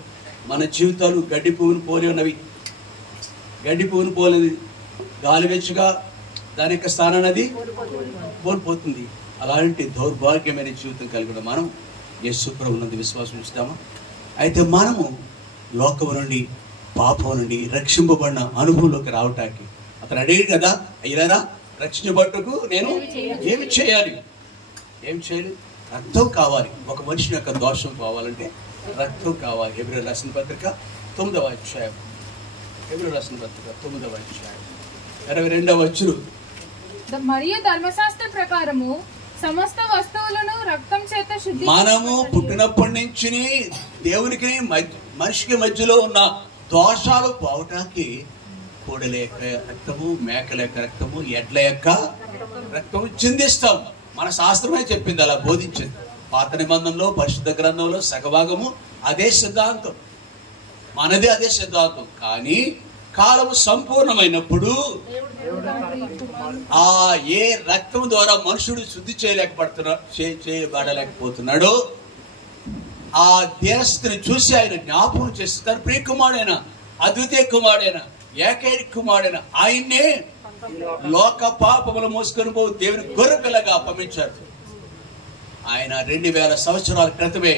మన జీవితాలు గడ్డి పువ్వును పోలి ఉన్నవి. గడ్డి పువ్వును పోలేది గాలి వెచ్చగా దాని యొక్క స్థానాన్ని అది కోల్పోతుంది. అలాంటి దౌర్భాగ్యమైన జీవితం కలిగిన మనం యేసు ప్రభువునందు విశ్వాసం ఉంచుతామా? అయితే మనము లోకము నుండి పాపం నుండి రక్షింపబడిన అనుభవంలోకి రావటానికి అతను అడిగాడు కదా, అయ్యారా రక్షించబట్టుకు నేను ఏమి చేయాలి? ఏం చేయాలి? రక్తం కావాలి. ఒక మనిషి యొక్క దోషం పోవాలంటే రక్తం కావాలి. హెబ్రీ రాసిన పత్రిక 9వ అధ్యాయం, హెబ్రీ రాసిన పత్రిక 9వ అధ్యాయం 22వ వచనం. మరియు ధర్మశాస్త్ర ప్రకారము సమస్త వస్తువులను రక్తం చేత శుద్ధి. మనము పుట్టినప్పటి నుంచి దేవునికి మనిషికి మధ్యలో ఉన్న దోషాలు పోవటానికి కోడల యొక్క రక్తము, మేకల యొక్క రక్తము, ఎడ్ల యొక్క రక్తము చిందిస్తాం. మన శాస్త్రమే చెప్పింది, అలా బోధించింది. పాత నిబంధనలో పరిశుద్ధ గ్రంథంలో సగభాగము అదే సిద్ధాంతం, మనదే అదే సిద్ధాంతం. కానీ కాలము సంపూర్ణమైనప్పుడు ఏ రక్తం ద్వారా మనుషుడు శుద్ధి చేయబడలేకపోతున్నాడో ఆ దేశస్థితిని చూసి ఆయన జ్ఞాపకం చేస్తారు. ప్రియకుమారుడైన, అద్వితీయ కుమారుడైన, ఏకైక కుమారుడైన ఆయన్నే లోక పాపములు మోసుకొని పోవు దేవుని గొర్రెపిల్లగా పంపించారు. ఆయన 2000 సంవత్సరాల క్రితమే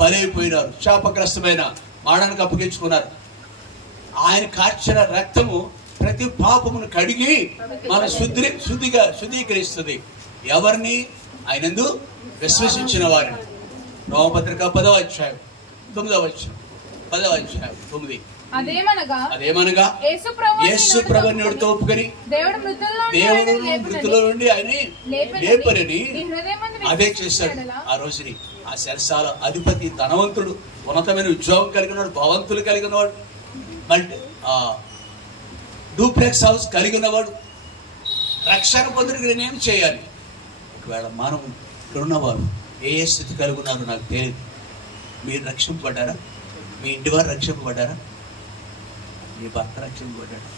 బలైపోయినారు. శాపగ్రస్తమైన మాడానికి అప్పగించుకున్నారు. ఆయన కార్చిన రక్తము ప్రతి పాపమును కడిగి మన శుద్ధీకరిస్తుంది. ఎవరిని? ఆయనందు విశ్వసించిన వారిని. రోమపత్రిక 10వ అధ్యాయం 9వ వచనం, 10వ అధ్యాయం 9. అదేమనగా యేసు ప్రభువుతో ఒప్పుకొని దేవుడు మృతుల నుండి ఆయన లేపరని అదే చేశాడు. ఆ రోజుని ఆ శరసాల అధిపతి, ధనవంతుడు, ఉన్నతమైన ఉద్యోగం కలిగినవాడు, భవంతులు కలిగినవాడు, మల్టీ డూప్లెక్స్ హౌస్ కలిగినవాడు, రక్షణ పొందుకు నేనేం చేయాలి? ఒకవేళ మనం ఇక్కడ ఉన్నవారు ఏ స్థితి కలిగి ఉన్నారో నాకు తెలియదు. మీరు రక్షింపబడ్డారా? మీ ఇంటి వారు రక్షింపబడ్డారా? మీ భర్త రక్షింపబడ్డాడు?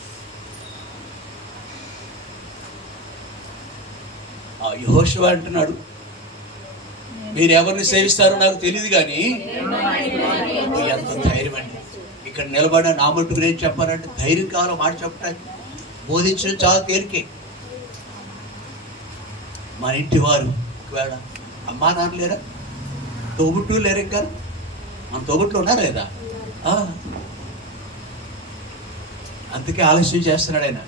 యెహోషువ అంటున్నాడు, మీరు ఎవరిని సేవిస్తారో నాకు తెలియదు కానీ ఎంత ధైర్యం అండి. ఇక్కడ నిలబడిన నా మట్టుకు నేను చెప్పాలంటే ధైర్యం కావాలో మాట చెప్పడానికి. బోధించడం చాలా తేలికే. మన ఇంటి వారు ఒకవేళ అమ్మా నాన్న లేరా, తోబుట్టు లేరు, ఇంకా మన తోబుట్లు ఉన్నారా లేదా? అందుకే ఆలస్యం చేస్తున్నాడు ఆయన.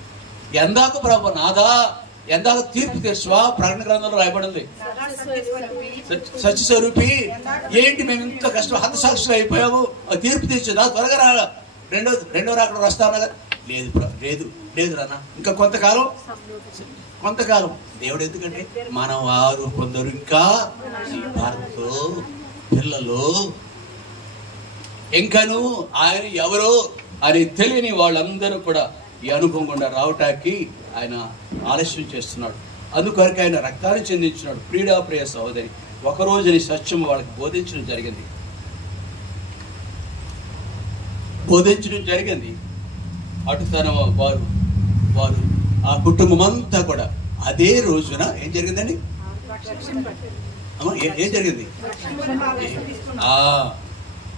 ఎందాక ప్రభు నాదా, ఎందాక తీర్పు తెరుచువా? ప్రకటన గ్రంథంలో రాయబడింది. సత్యస్వరూపి ఏంటి మేము ఇంత కష్టం, హతసాక్షులు అయిపోయాము, తీర్పు తెచ్చుదా? త్వరగా రా, రెండో రాకడ వస్తానగా. లేదు రాన్న, ఇంకా కొంతకాలం. దేవుడు ఎందుకంటే మన వారు కొందరు ఇంకా భర్త, పిల్లలు, ఇంకను ఆయన ఎవరో అని తెలియని వాళ్ళందరూ కూడా ఈ అనుభవం గుండా రావటానికి ఆయన ఆలస్యం చేస్తున్నాడు. అందుకొరకు ఆయన రక్తాన్ని చెందించినాడు. ప్రియ సహోదరి, ఒకరోజుని సత్యం వాళ్ళకి బోధించడం జరిగింది. అటు తన వారు ఆ కుటుంబం అంతా కూడా అదే రోజున ఏం జరిగిందండి? ఏం జరిగింది?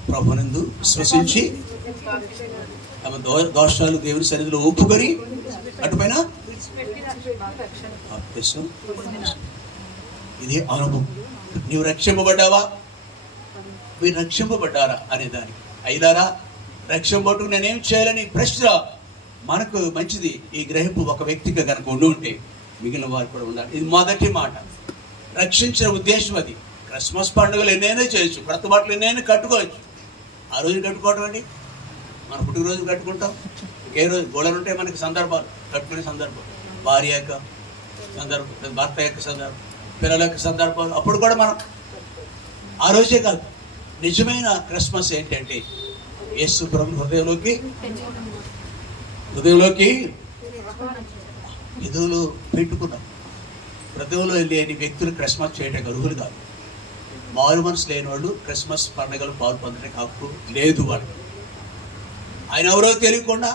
ప్రభునందు విశ్వసించి తమ దోషాలు దేవుని సన్నిధిలో ఒప్పుకొని అటుపైన ఇదే అనుభవం. నీవు రక్షింపబడ్డావా? మీరు రక్షింపబడ్డారా అనే దానికి అయినారా? రక్షింపబట్టు నేనేం చేయాలని ప్రశ్న మనకు మంచిది. ఈ గ్రహింపు ఒక వ్యక్తిగా కనుక ఉంటే మిగిలిన వారు కూడా ఉండాలి. ఇది మొదటి మాట. రక్షించిన ఉద్దేశం అది. క్రిస్మస్ పండుగలు ఎన్నైనా చేయొచ్చు, క్రొత్త బట్టలు ఎన్నైనా కట్టుకోవచ్చు. ఆ రోజు కట్టుకోవడం అండి, మన పుట్టినరోజు కట్టుకుంటాం. ఏ రోజు గోడలు ఉంటాయి మనకి సందర్భాలు, కట్టుకునే సందర్భం, భార్య యొక్క సందర్భం, భర్త యొక్క సందర్భం, పిల్లల యొక్క సందర్భాలు. అప్పుడు కూడా మనం ఆ రోజే కాదు, నిజమైన క్రిస్మస్ ఏంటంటే యేసు ప్రభు హృదయంలోకి ఎదువులు పెట్టుకున్నాం. హృదయంలో లేని వ్యక్తులు క్రిస్మస్ చేయడానికి అర్హులు కాదు. మారు మనసు లేని వాళ్ళు క్రిస్మస్ పండుగలు పాల్పొందడానికి హక్కు లేదు వాళ్ళకి. ఆయన ఎవరో తెలియకుండా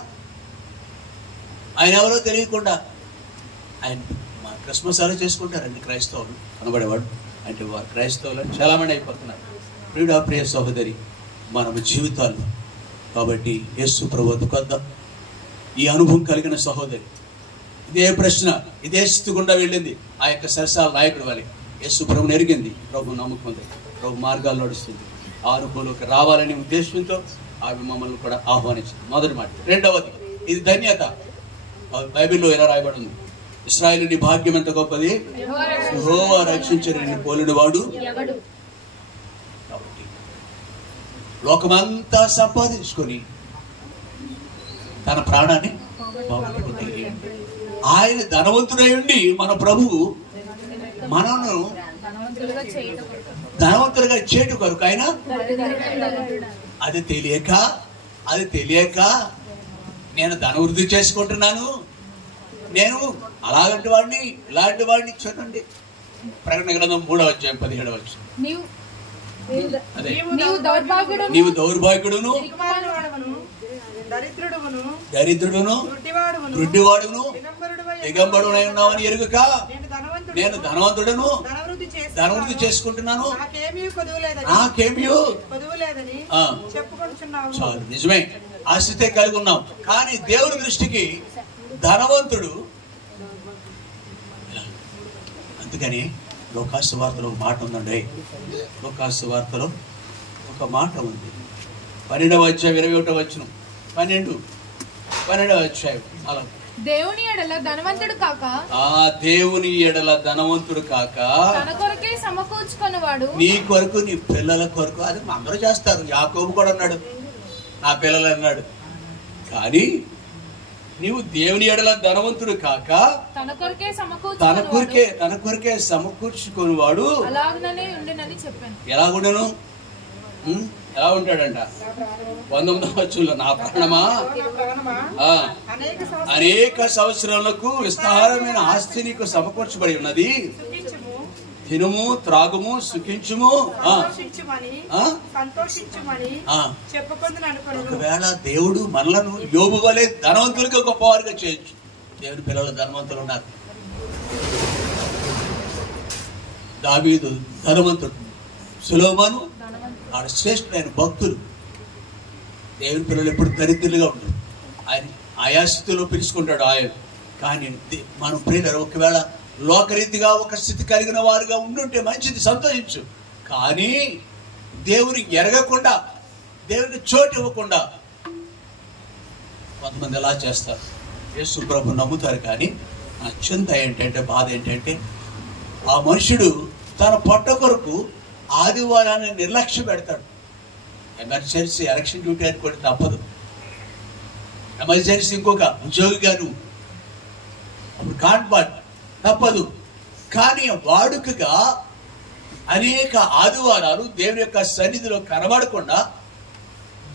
ఆయన మా క్రిస్మస్ అలా చేసుకుంటారండి క్రైస్తవులు అనబడేవాడు. అంటే వారు క్రైస్తవులు చాలామంది అయిపోతున్నారు. ప్రియ సహోదరి, మన జీవితాలు కాబట్టి యేసు ప్రభువు కొద్ద ఈ అనుభవం కలిగిన సహోదరి, ఇదే ప్రశ్న, ఇదే స్థితి గుండా వెళ్ళింది. ఆ యొక్క సరసాల నాయకుడు వల్ల యేసు ప్రభుని ఎరిగింది, ప్రభు నమ్ముకుంది, ప్రభు మార్గాలు నడుస్తుంది. ఆ అనుభవంలోకి రావాలనే ఉద్దేశంతో ఆమె మమ్మల్ని కూడా ఆహ్వానించింది. మొదటి మాట. రెండవది, ఇది ధన్యత. బైబిల్లో ఎలా రాయబడింది? ఇశ్రాయేలుని భాగ్యం ఎంత గొప్పది, యెహోవా రక్షించని పోలిన వాడు. కాబట్టి లోకమంతా సంపాదించుకొని తన ప్రాణాన్ని బాగుంటుంది. ఆయన ధనవంతుడై ఉండి మన ప్రభువు మనను ధనవంతులుగా చేయటం కొరకు ఆయన అది తెలియక నేను ధనవృద్ధి చేసుకుంటున్నాను, నేను అలాంటి వాడిని ఇలాంటి వాడిని. చూడండి ప్రకటన గ్రంథం 3వ అధ్యాయం 17వ వచనం. నీవు దౌర్భాగ్యుడును, దరిద్రుడును, గుడ్డివాడును, దిగంబరుడై ఉన్నావని ఎరుగక నేను ధనవంతుడను, ధనవృద్ధి చేసుకుంటున్నాను, నాకేమీ చాలు. నిజమే, ఆశతే కలిగి ఉన్నాం. కానీ దేవుని దృష్టికి ధనవంతుడు. అందుకని లోకాసు వార్తలో ఒక మాట ఉందండి. లోకాసు వార్తలో ఒక మాట ఉంది. 12వ అధ్యాయం 21వ వచనం. 12వ అధ్యాయం. అలా దేవుని ఎడల ధనవంతుడు కాక, దేవుని ఎడల ధనవంతుడు కాక తన కొరకే సమకూర్చుకొనివాడు. నీ కొరకు, నీ పిల్లల కొరకు. అది అందరూ చేస్తారు. యాకోబు కూడా అన్నాడు, నా పిల్లలు అన్నాడు. కానీ నీవు దేవుని ఎడల ధనవంతుడు కాక తన కొరకే సమకూర్చుకుని వాడు అలాగనే ఉండునని చెప్పాను. ఎలాగుండను? ఎలా ఉంటాడంట? 19వ వచనంలో, నా ప్రాణమా అనేక సంవత్సరాలకు విస్తారమైన ఆస్తి నీకు సమకూర్చబడి ఉన్నది. తినుము, త్రాగుము, సుఖించుము, ఒకవేళ దేవుడు మనలను యోబు వలె ధనవంతులుగా గొప్పవారిగా చేయొచ్చు. దేవుని పిల్లలు ధనవంతులు ఉన్నారు. దావీదు ధనవంతుడు, సొలొమోను ఆడ శ్రేష్ఠులైన భక్తులు. దేవుని పిల్లలు ఎప్పుడు దరిద్రులుగా ఉంటారు. ఆయన ఆయా స్థితిలో పిలుచుకుంటాడు ఆయన. కానీ మనం ప్రియులు ఒకవేళ లోకరీతిగా ఒక స్థితి కలిగిన వారుగా ఉండుంటే మంచిది, సంతోషించు. కానీ దేవుని ఎరగకుండా, దేవునికి చోటు ఇవ్వకుండా కొంతమంది ఎలా చేస్తారు? యేసు ప్రభు నమ్ముతారు, కానీ నా చింత ఏంటంటే, బాధ ఏంటంటే, ఆ మనుషుడు తన పొట్ట కొరకు ఆదివారాన్ని నిర్లక్ష్యం పెడతాడు. ఎమర్జెన్సీ ఎలక్షన్ డ్యూటీ అనుకోండి, తప్పదు. ఎమర్జెన్సీ ఇంకొక ఉద్యోగిగాను అప్పుడు కాన్పాట్ తప్పదు. కానీ వాడుకగా అనేక ఆదివారాలు దేవుని యొక్క సన్నిధిలో కనబడకుండా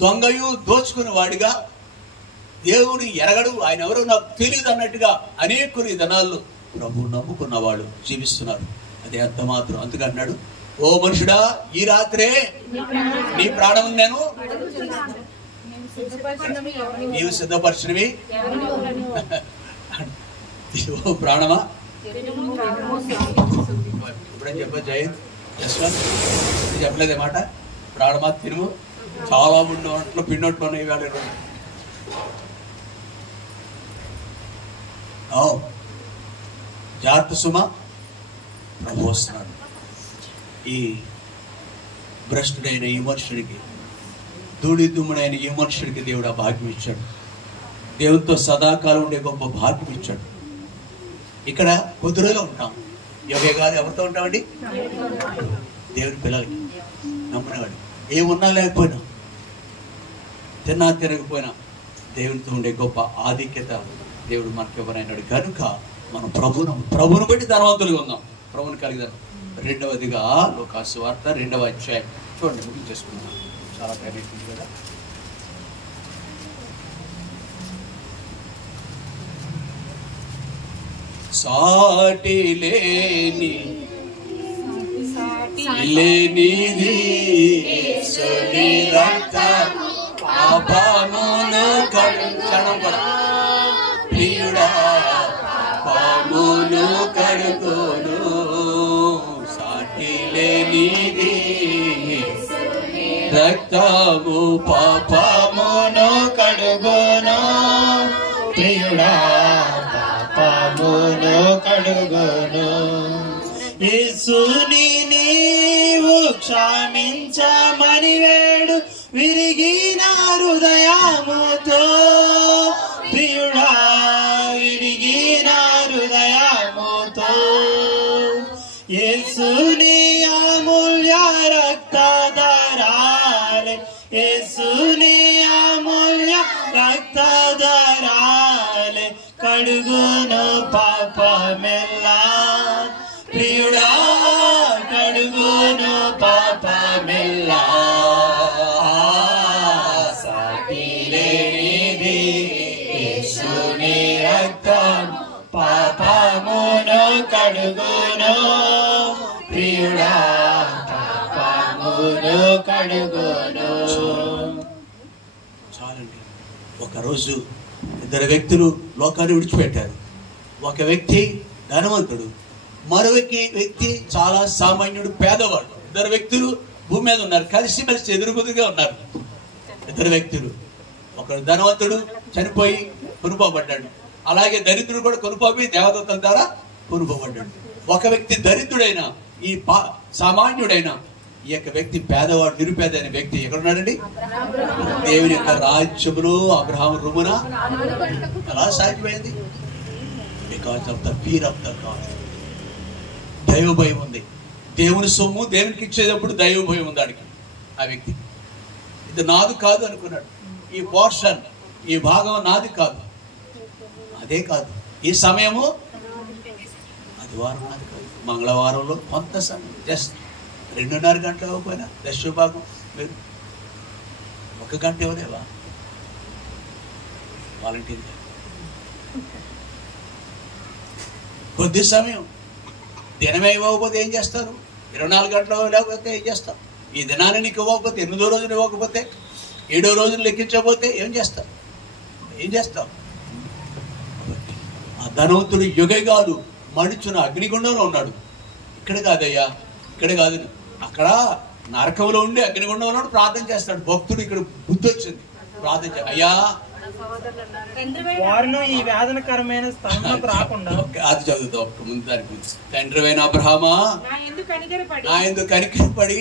దొంగయు దోచుకునే వాడిగా, దేవుని ఎరగడు, ఆయన ఎవరో నాకు తెలియదు అన్నట్టుగా అనేకులు ఈ దినాల్లో ప్రభు నమ్ముకున్న వాళ్ళు జీవిస్తున్నారు. అదే అంత మాత్రం. అందుకన్నాడు, ఓ మనుషుడా, ఈ రాత్రే నీ ప్రాణం నేను నీవు సిద్ధపరచినవి. ఓ ప్రాణమా, ఇప్పుడేం చెప్పా జయంత్? చెప్పలేదే మాట. ప్రాణమా తిరుగు. చాలా ముందు వంటలు పిండొట్లు ఉన్నాయి వేళ. జాగ్రత్త సుమా, ప్రభు వస్తున్నాడు. ఈ భ్రష్టుడైన ఈ మనుషుడికి, ధూళి దుమ్ముడైన ఈ మనుషుడికి దేవుడు ఆ భాగ్యం ఇచ్చాడు. దేవుడితో సదాకాలం ఉండే గొప్ప భాగ్యం ఇచ్చాడు. ఇక్కడ కుదురుగా ఉంటాం. యోగే గారు ఎవరితో ఉంటామండి? దేవుని పిల్లలకి, నమ్మినవాడు. ఏమున్నా లేకపోయినా, తిన్నా తిరగకపోయినా దేవునితో ఉండే గొప్ప ఆధిక్యత దేవుడు మనకి ఎవరైనాడు. కనుక మనం ప్రభువును బట్టి ధనవంతులుగా ఉందాం, ప్రభువుని కలిగిన. రెండవదిగా లోకాసు వార్త 2వ అధ్యాయం చూడండి, ముగించేసుకుందాం. చాలా టైం అయిపోయింది కదా. సాటి లేనిది యేసుని రక్తము పాపమును కడుగును, ప్రియుడా పాపమును కడుగును. సాటి లేనిది రక్తము పాపమును కడుగును, ప్రియుడా పాపమును కడుగును. యేసుని నీవు క్షమించమని వేడు విరిగిన హృదయముతో, ప్రియుడా విరిగిన హృదయముతో. యేసుని అమూల్య రక్తధారాలే, యేసుని అమూల్య రక్తధారాలే కడుగును పాపమెల్లా, ప్రియుడా కడుగును పాపమెల్లా. సాటి లేనిది యేసుని రక్తం పాపమును కడుగును, ప్రియుడా పాపమును కడుగును. చాలండి. ఒకరోజు 2 వ్యక్తులు లోకాన్ని విడిచిపెట్టారు. ఒక వ్యక్తి ధనవంతుడు, మరో వ్యక్తి చాలా సామాన్యుడు, పేదవాడు. 2 వ్యక్తులు భూమి మీద ఉన్నారు, కలిసిమెలిసి ఎదురుగుదురుగా ఉన్నారు. 2 వ్యక్తులు. ఒకడు ధనవంతుడు చనిపోయి కొనుకోబడ్డాడు, అలాగే దరిద్రుడు కూడా కొనుకోబి దేవదత్తం ద్వారా కొనుకోబడ్డాడు. ఒక వ్యక్తి దరిద్రుడైన ఈ సామాన్యుడైన ఈ యొక్క వ్యక్తి, పేదవాడు, నిరుపేద అయిన వ్యక్తి ఎక్కడున్నాడండి? దేవుని యొక్క రాజ్యములో అబ్రహాము రొమ్మున అలా సాగిపోయింది. Because of the fear of the God. దైవ భయం ఉంది. దేవుని సొమ్ము దేవునికి ఇచ్చేటప్పుడు దైవ భయం ఉంది ఆడికి. ఆ వ్యక్తి ఇది నాది కాదు అనుకున్నాడు. ఈ పోర్షన్, ఈ భాగం నాది కాదు. అదే కాదు, ఈ సమయము ఆదివారం నాది కాదు, మంగళవారంలో కొంత సమయం, జస్ట్ 2.5 గంటలు అవ్వకపోయినా దశ భాగం మీరు 1 గంట ఇవ్వలేవా? వాలంటీర్ కొద్ది సమయం దినమే ఇవ్వకపోతే ఏం చేస్తారు? 24 గంటలు లేకపోతే ఏం చేస్తాం? ఈ దినాన్ని నీకు ఇవ్వకపోతే, 8వ రోజున ఇవ్వకపోతే, 7వ రోజున లెక్కించకపోతే ఏం చేస్తాం? ఆ ధనవంతుడు యుగగాలు మడుచున అగ్నిగుండంలో ఉన్నాడు. ఇక్కడ కాదయ్యా, ఇక్కడ కాదు, అక్కడ నరకంలో ఉండి అగ్నిగుండంలో ఉన్నాడు, ప్రార్థన చేస్తాడు. భక్తుడు ఇక్కడ బుద్ధి వచ్చింది, ప్రార్థన చేస్తాడు. అయ్యా వారిలో ఈ వేదనకరమైన స్థలంలోకి రాకుండా అది చదువుతాం ఒక్క ముందు దానికి ముందు. తండ్రివైన అబ్రహామా, నా యందు కనికరపడి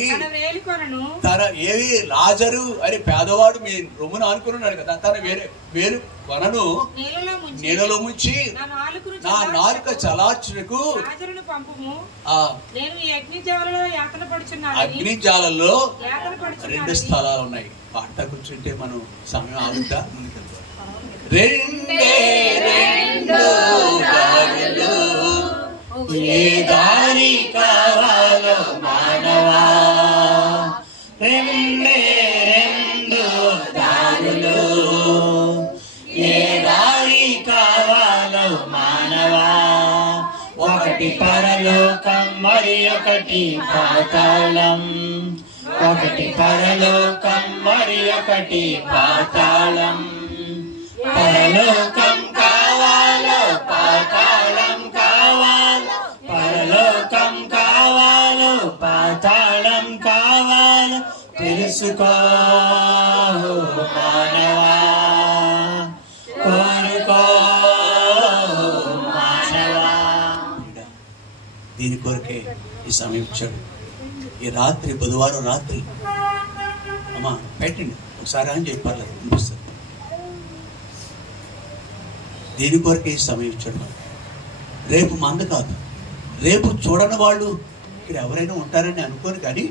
తన ఏవి లాజరు అని పేదవాడు మీ రొమ్మును అనుకున్నాడు కదా, తన వేరు కొనను నీళ్ళలో ముంచి నా నాలుక చలార్చుటకు అగ్ని జ్వాలలో 2 స్థలాలు ఉన్నాయి. పాట కూర్చుంటే మనం సమయం ఆగుతా ముందుకు వెళ్తాం. 2 దారులు ఏ దారి కావాలో మానవా, 2 దారులు ఏ దారి కావాలో మానవా, ఒకటి పరలోకం మరి ఒకటి పాతాళం, ఒకటి పరలోకం మరి ఒకటి పాతాళం. పరలోకం కావాలో పాతాళం కావాలో, పరలోకం కావాలో పాతాళం కావాలో తెలుసుకో మానవా, కోరుకో మానవా. దీని కొరకే ఈ సమయం ఇచ్చాడు. ఈ రాత్రి, బుధవారం రాత్రి అమ్మా పెట్టండి ఒకసారి అని చెప్పి పర్లేదు, అనిపిస్తుంది. దీని కొరకే ఈ సమయం ఇచ్చాడు. రేపు మంద కాదు, రేపు చూడని వాళ్ళు ఇక్కడ ఎవరైనా ఉంటారని అనుకోను, కానీ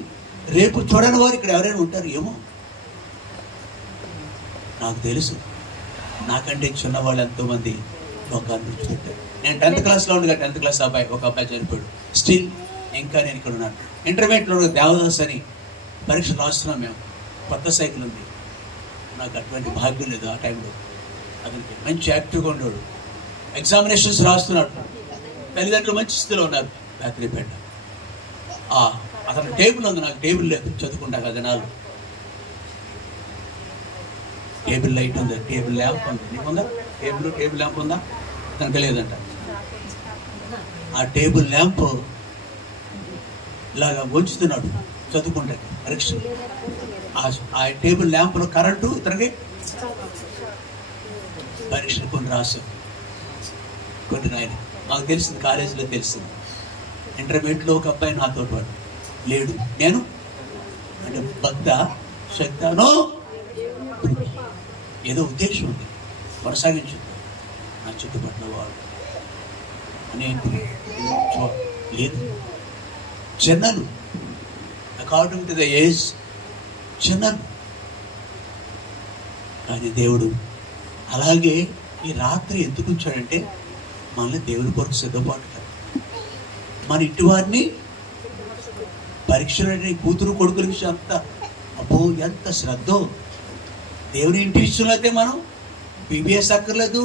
రేపు చూడని వారు ఇక్కడ ఎవరైనా ఉంటారు ఏమో. నాకు తెలుసు, నాకంటే చిన్న వాళ్ళు ఎంతోమంది లోకాన్ని విడిచిపెట్టారు. నేను 10th క్లాస్లో ఉండగా 10th క్లాస్ అబ్బాయి, ఒక అబ్బాయి చనిపోయాడు. స్టిల్ ఇంకా నేను ఇక్కడ ఉన్నాను. ఇంటర్మీడియట్లో దేవదాస్ అని పరీక్ష రాస్తున్నాం మేము. కొత్త సైకిల్ ఉంది. నాకు అటువంటి భాగ్యం లేదు ఆ టైంలో. అతనికి మంచి యాక్టివ్గా ఉండేవాడు. ఎగ్జామినేషన్స్ రాస్తున్నాడు. తల్లిదండ్రులు మంచి స్థితిలో ఉన్నారు. రాత్రిపేట అతను టేబుల్ ఉంది, నాకు టేబుల్ లేదు, చదువుకుంటా కదా జనాలు. టేబుల్ లైట్ ఉంది, టేబుల్ ల్యాంప్ ఉంది. నీకుందా టేబుల్ ల్యాంప్ ఉందా? తనకు లేదంట. ఆ టేబుల్ ల్యాంప్ ఇలాగా ఉంచుతున్నాడు చదువుకుంటే పరీక్ష. ఆ టేబుల్ ల్యాంప్లో కరెంటు ఇతనికి పరీక్షలు కొన్ని రాశాం, కొన్ని రాయని. మాకు తెలిసింది, కాలేజీలో తెలిసింది. ఇంటర్మీడియట్లో ఒక అబ్బాయి నాతో పాటు లేడు. నేను అంటే భక్త శక్తానో ఏదో ఉద్దేశం ఉంది, కొనసాగించు నా చుట్టుపక్కల వాడు అని లేదు. చిన్నలు అకార్డింగ్ టు ద ఏజ్ చిన్నలు. కానీ దేవుడు అలాగే ఈ రాత్రి ఎందుకు ఉంచాడంటే మనల్ని దేవుడి కొరకు సిద్ధపాటు కాదు. మన ఇంటి వారిని పరీక్షలని కూతురు కొడుకుల విషయం అంతా అబ్బో ఎంత శ్రద్ధో. దేవుని ఇంటి విషయంలో అయితే మనం PBS అక్కర్లేదు,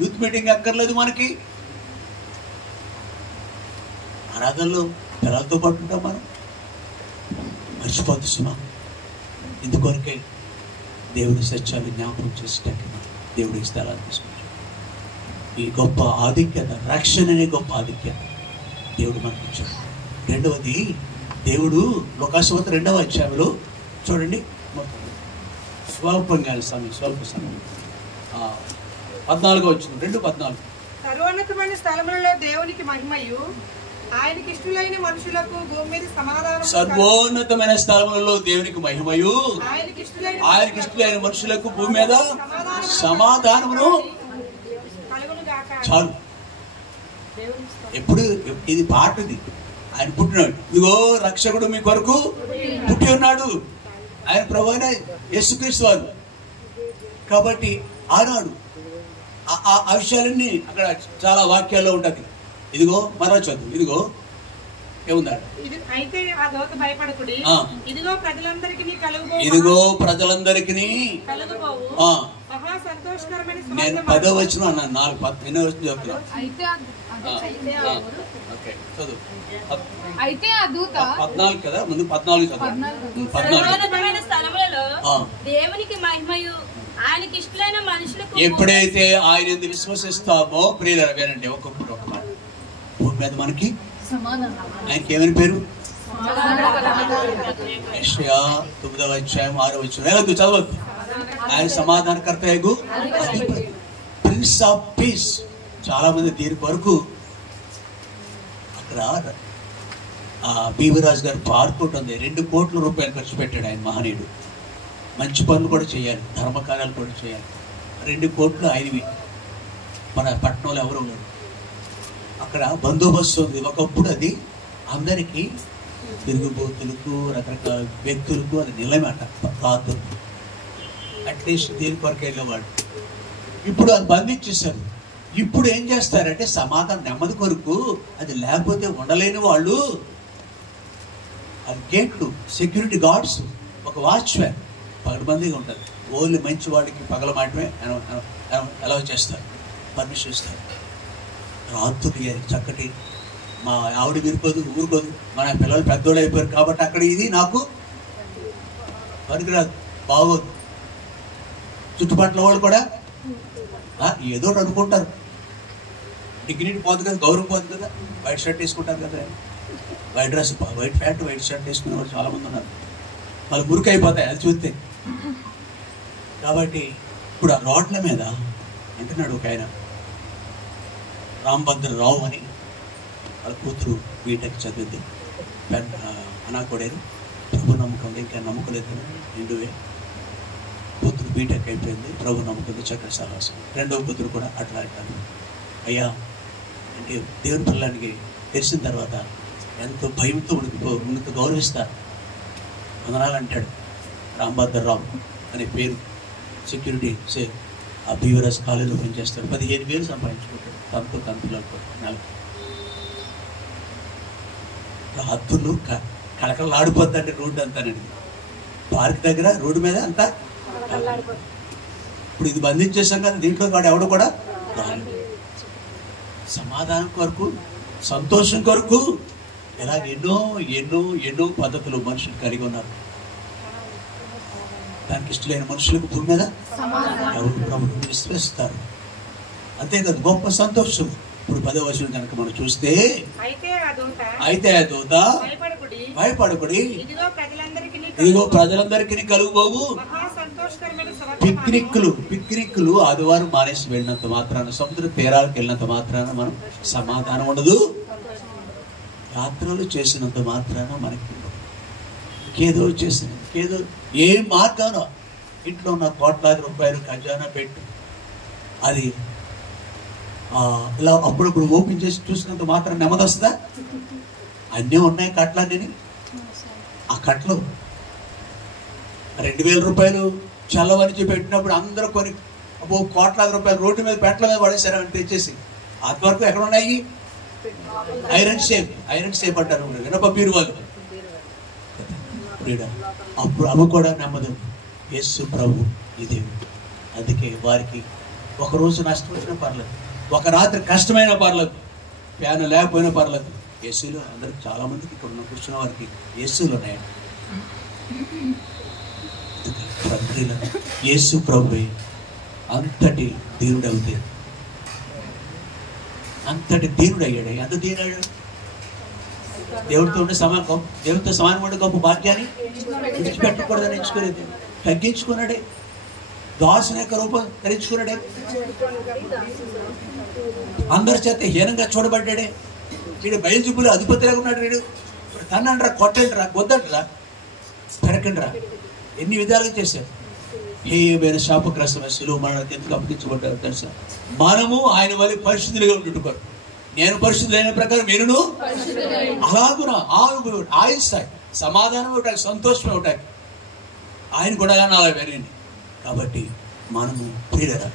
యూత్ మీటింగ్ అక్కర్లేదు. మనకి ఆరాధనలో పిల్లలతో పాటు ఉంటాం. మనం మర్చిపోతున్నాం. ఇందుకొరకే దేవుడి సత్యాలు జ్ఞాపకం చేసేటట్టు దేవుడి స్థలాలు తీసుకుంటాం. ఈ గొప్ప ఆధిక్యత, రక్షణ అనే గొప్ప ఆధిక్యత దేవుడు మనకి ఇచ్చాడు. రెండవది, దేవుడు లోకాసువార్త 2వ అధ్యాయంలో చూడండి, స్వల్పంగా స్వల్ప సమయం 14వ వచనం, 2:14. సర్వోన్నతమైన స్థలములలో దేవునికి మహిమయు ఆయనకి ఇష్టలైన మనుషులకు భూమి మీద సమాధానం సర్వోన్నతమైన స్థలములలో దేవునికి మహిమయు, ఆయనకి ఇష్టలైన మనుషులకు భూమి మీద సమాధానమును చాలు. ఎప్పుడు ఇది పాటది. ఆయన పుట్టినాడు, ఇదిగో రక్షకుడు మీ కొరకు పుట్టి ఉన్నాడు, ఆయన ప్రభువైన యేసుక్రీస్తు వారు. కాబట్టి ఆనాడు ఆ విషయాలన్నీ అక్కడ చాలా వాక్యాల్లో ఉంటది. ఇదిగో మరో చదువు, ఇదిగో ఏముందా, అయితే ఆ దూత భయపడకుడి, ఇదిగో ప్రజలందరికీ కలుగుబోవు మహా సంతోషకరమైన నేను 10వ వచనం అన్నాను, 8వ వచనం చెప్తున్నా. అయితే ఆ దూత 14 కదా, ముందు 14 దేవునికి మహిమయు, ఆయనకి ఇష్టలైన మనుషులకు. ఎప్పుడైతే ఆయన విశ్వసిస్తామో ప్రియులారా వినండి, ఒక్కొక్కరు ఒక మాట. భూమి మీద మనకి ఆయనకి ఏమని పేరు? యెషయా 9వ అధ్యాయం 6వ వచనం చదవద్దు. ఆయన సమాధానకర్త, ప్రిన్స్ ఆఫ్ పీస్. చాలా మంది దీని వరకు అక్కడ బీవీరాజు గారు పార్క్ ఉంటుంది, 2 కోట్ల రూపాయలు ఖర్చు పెట్టాడు ఆయన మహనీయుడు. మంచి పనులు కూడా చేయాలి, ధర్మకార్యాలు కూడా చేయాలి. 2 కోట్లు ఆయనవి. మన పట్టణంలో ఎవరు ఉన్నారు అక్కడ బందోబస్తు ఉంది. ఒకప్పుడు అది అందరికీ తిరుగుబోతులకు రకరకాల వ్యక్తులకు అది నిలమాట కాదు, అట్లీస్ట్ దీని కొరకు వెళ్ళేవాడు. ఇప్పుడు అది బంధించేశారు. ఇప్పుడు ఏం చేస్తారంటే సమాధానం నెమ్మది కొరకు అది లేకపోతే ఉండలేని వాళ్ళు, అది గేట్లు, సెక్యూరిటీ గార్డ్స్, ఒక వాచ్మ్యాన్ 10 మందిగా ఉంటుంది. ఓన్లీ మంచి వాడికి పగల మాటమే అలౌ చేస్తారు, పర్మిషన్ ఇస్తారు. రాత్రులు చక్కటి మా ఆవిడ ఊరుకోదు, మన పిల్లలు పెద్దోళ్ళు అయిపోయారు కాబట్టి అక్కడ ఇది నాకు పనికిరాదు, బాగోదు. చుట్టుపక్కల వాళ్ళు కూడా ఏదో అనుకుంటారు, డిగ్నిటీ పోతుంది కదా, గౌరవం పోతుంది కదా. వైట్ షర్ట్ వేసుకుంటారు కదా, white dress, white pant, white shirt వేసుకునే వాళ్ళు చాలా మంది ఉన్నారు. వాళ్ళు మురికి అయిపోతాయి అది చూస్తే. కాబట్టి ఇప్పుడు ఆ రోడ్ల మీద అంటున్నాడు ఒక ఆయన, రాంభద్రరావు అని, వాళ్ళ కూతురు బీటెక్ చదివింది, అనాకోడేరు, ప్రభు నమ్మకం ఇంకా నమ్మకలేదు, నిండువే. కూతురు బీటెక్ అయిపోయింది, ప్రభు నమ్మకం చక్కర సాహసం. 2వ కూతురు కూడా అట్లా అంటాను. అయ్యా అంటే దేవుని పిల్లలకి తెలిసిన తర్వాత ఎంతో భయంతో ఉనికి గౌరవిస్తారు. వందనాలు అంటాడు. రాంభద్రరావు అనే పేరు, సెక్యూరిటీ ఆ బీవీరాజ్ కాలేజీలో పనిచేస్తాడు. 15,000 సంపాదించుకుంటాడు తంతులో హద్దులు కళకళలాడిపోద్దంటే రోడ్డు అంతానండి. పార్క్ దగ్గర రోడ్డు మీద అంతా. ఇప్పుడు ఇది బంధించేసాం కదా, దీంట్లో వాడు ఎవడు కూడా సమాధానం కొరకు, సంతోషం కొరకు ఇలా ఎన్నో ఎన్నో ఎన్నో పద్ధతులు మనుషులు కలిగి ఉన్నారు. దానికి ఇష్టమైన మనుషులకు భూమి మీద ఎవరు ప్రభుత్వం విశ్వసిస్తారు. అంతేకాదు గొప్ప సంతోషం. ఇప్పుడు 10వ వచనం కనుక మనం చూస్తే, అయితే ఆ దూత భయపడకుడి, ఇదిగో ప్రజలందరికీ కలుగుబోవు పిక్నిక్లు ఆదివారం మానేసి వెళ్ళినంత మాత్రాన, సముద్ర తీరాలకు వెళ్ళినంత మాత్రాన మనం సమాధానం ఉండదు. యాత్రలు చేసినంత మాత్రాన మనకి ఇంకేదో ఇంకేదో ఏ మార్గానో ఇంట్లో ఉన్న కోట్లాది రూపాయలు ఖజానా పెట్టు, అది ఇలా అప్పుడప్పుడు ఓపెన్ చేసి చూసినంత మాత్రం నెమ్మది వస్తుందా? అన్నీ ఉన్నాయి కట్లన్నీ. ఆ కట్లు 2,000 రూపాయలు చల్లవని పెట్టినప్పుడు అందరూ కొని కోట్లాది రూపాయలు రోడ్డు మీద పెట్ల మీద పడేశారని తెచ్చేసి, అంతవరకు ఎక్కడ ఉన్నాయి? ఐరన్ షేప్ అంటారు, ఇనప బీరువాలు. అప్పుడు అవి కూడా నెమ్మది. యేసు ప్రభు ఇది. అందుకే వారికి ఒకరోజు నష్టం వచ్చినా పర్లేదు, ఒక రాత్రి కష్టమైనా పర్లేదు, ఫ్యాన్ లేకపోయినా పర్లేదు. యేసులో అందరికి చాలా మందికి ఇక్కడ ఉన్న కూర్చున్న వారికి యేసులు ఉన్నాయండి. యేసు ప్రభు అంతటి దేవుడు అవుతే, అంతటి దేవుడు అయ్యాడు. ఎంత దీనాడు? దేవుడితో ఉండే దేవుడితో సమానమైన గొప్ప భాగ్యాన్ని విడిచిపెట్టకూడదని ఎంచుకునేది. తగ్గించుకున్నాడే, దాసుని యొక్క రూపం ధరించుకున్నాడే, అందరి చేత హీనంగా చూడబడ్డాడే, వీడు బయలుజుబ్బులు అధిపతిలాగా ఉన్నాడు. వీడు తనండ్రా, కొట్టండిరా, వద్దండిరా, పెరకండిరా, ఎన్ని విధాలుగా చేశారు. హేయమైన శాపగ్రస్తమైన శిలువ మరణానికి ఎందుకు అప్పగించబడ్డారు తెలుసా? మనము ఆయన వల్ల పరిశుద్ధులుగా ఉండుకోరు. నేను పరిశుద్ధులైన ప్రకారం మీరును అలాగున ఆయుస్తాయి, సమాధానం ఉంటాయి, సంతోషం ఉంటాయి. ఆయన కూడా అలా వేరేండి. కాబట్టి మనము ప్రియులరా,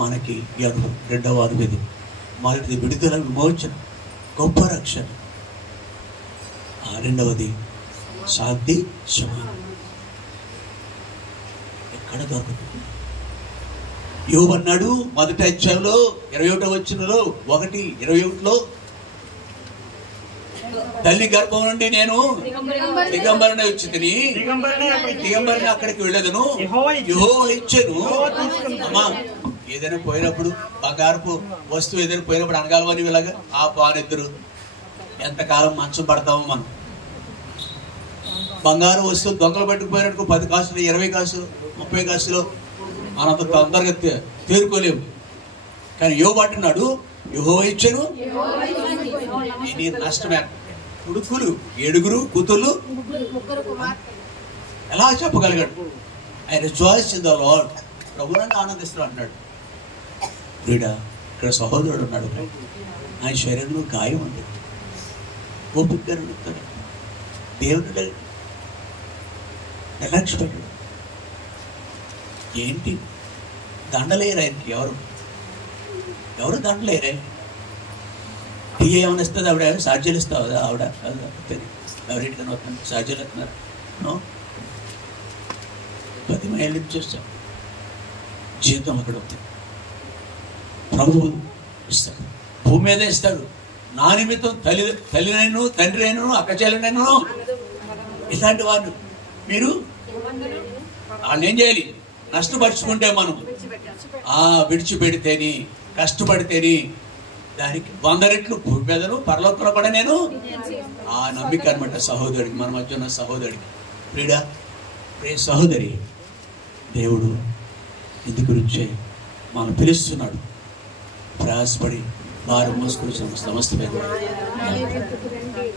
మనకి రెండవ అనుభూతి, మొదటిది విడుదల, విమోచన, గొప్ప రక్షణ. రెండవది శాంతి, సమాధానం. ఎక్కడ దొరుకుతుంది? యోబు అన్నాడు మొదటి అధ్యాయంలో 21వ వచనంలో 1:21లో, తల్లి గర్భం నుండి నేను దిగంబరణ వచ్చి తిని దిగంబరణ అక్కడికి వెళ్ళేదను, యెహోవా ఇచ్చెను. అమ్మా, ఏదైనా పోయినప్పుడు, బంగారపు వస్తువు ఏదైనా పోయినప్పుడు అనగాలని ఇలాగా ఆ పానిద్దరు ఎంతకాలం మంచం పడతామో మనం. బంగారు వస్తువు దొంగలు పట్టుకుపోయినట్టు 10 కాసులు, 20 కాసులు, 30 కాసులు మనంత తొందరగా తేరుకోలేము. కానీ యోబు అంటున్నాడు, యెహోవా ఇచ్చెను. ఇది నష్టమే. కొడుకులు 7 కూతుళ్ళు ఎలా చెప్పగలిగాడు? ఆయన రిజాయిస్ ఇన్ ద లార్డ్, ప్రభువుని ఆనందిస్తున్నాడు అన్నాడు. వీడా ఇక్కడ సహోదరుడు ఉన్నాడు, ఆయన శరీరంలో గాయం ఉంది, ఓపికగా నడుపుతాడు, దేవుడు నిర్లక్ష్యపడ్డాడు. ఏంటి దండలేరు ఆయనకి? ఎవరు దండలేరే? టీ ఏమైనా ఇస్తుంది ఆవిడ? సాధ్యాలు ఇస్తావు ఆవిడ? ఎవరింటికైనా వస్తుంది సాధ్యాలు ఇస్తున్నారు? 10 మైళ్ళు చేస్తాం, జీతం అక్కడ అవుతుంది. ప్రభువు ఇస్తాడు, భూమి మీద ఇస్తాడు. నా నిమిత్తం తల్లినైనా, తండ్రి అయినా, అక్క చెల్లెనైనా, ఇలాంటి వాళ్ళు మీరు వాళ్ళని ఏం చేయాలి? నష్టపరుచుకుంటే మనం విడిచిపెడితేని, కష్టపడితేని దానికి 100 రెట్లు భూమి మీదను పరలోకంలో కూడా నేను ఆ నమ్మిక అనమాట. సహోదరుడికి, మన మధ్య ఉన్న సహోదరుడికి, ప్రియ సహోదరి, దేవుడు ఇందు గురించే మనం పిలుస్తున్నాడు. ప్రయాసపడి వారు మోసుకొని సమస్త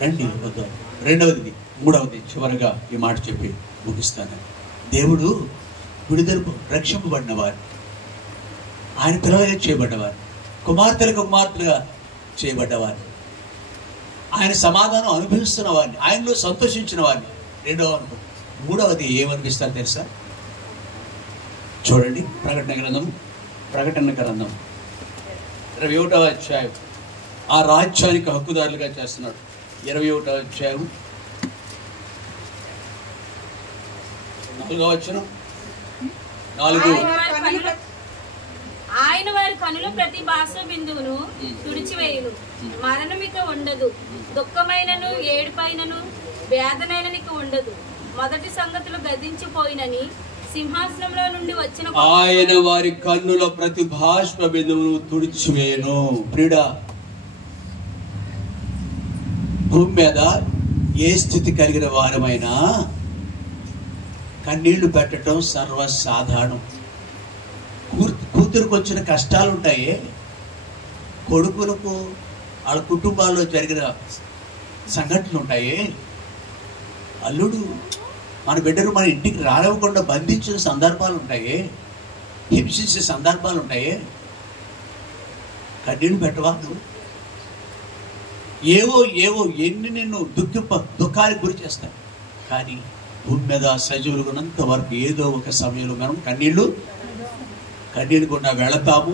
రండి వద్దాం. రెండవది, మూడవది, చివరిగా ఈ మాట చెప్పి ముగిస్తాను. దేవుడు విడుదల, రక్షింపబడిన వారు, ఆయన పిల్లలుగా చేయబడ్డవారు, కుమార్తెలుగా చేయబడ్డవారు, ఆయన సమాధానం అనుభవిస్తున్న వారిని, ఆయనలో సంతోషించిన వారిని. రెండవ అనుభవం. మూడవది ఏమనిపిస్తారు తెలుసా? చూడండి, ప్రకటన గ్రంథం 21వ అధ్యాయం. ఆ రాజ్యానికి హక్కుదారులుగా చేస్తున్నాడు. 21వ అధ్యాయం 4వ వచనం. ఆయన వారి కనుల ప్రతి భాష బిందువును తుడిచివేయును, మరణమిక ఉండదు, దుఃఖమైనను ఏడుపైనను వేదనైననిక ఉండదు, మొదటి సంగతులు గతించిపోయినని సింహాసనంలో నుండి వచ్చిన ఆయన వారి కన్నుల ప్రతి బాష్ప బిందువును తుడిచివేయను. ప్రియుడా, భూమి మీద ఏ స్థితి కలిగిన వారమైనా కన్నీళ్లు పెట్టడం సర్వసాధారణం. కూతురుకు వచ్చిన కష్టాలు ఉంటాయి, కొడుకులకు వాళ్ళ కుటుంబాల్లో జరిగిన సంఘటనలు ఉంటాయి, అల్లుడు మన బిడ్డను మన ఇంటికి రానివ్వకుండా బంధించిన సందర్భాలు ఉంటాయి, హింసించే సందర్భాలు ఉంటాయి. కన్నీళ్ళు పెట్టవా నువ్వు? ఏవో ఎన్ని నిన్ను దుఃఖానికి గురి చేస్తాయి. కానీ భూమి మీద సజీవులు ఉన్నంత వరకు ఏదో ఒక సమయంలో మనం కన్నీళ్ళు గుండా వెళతాము.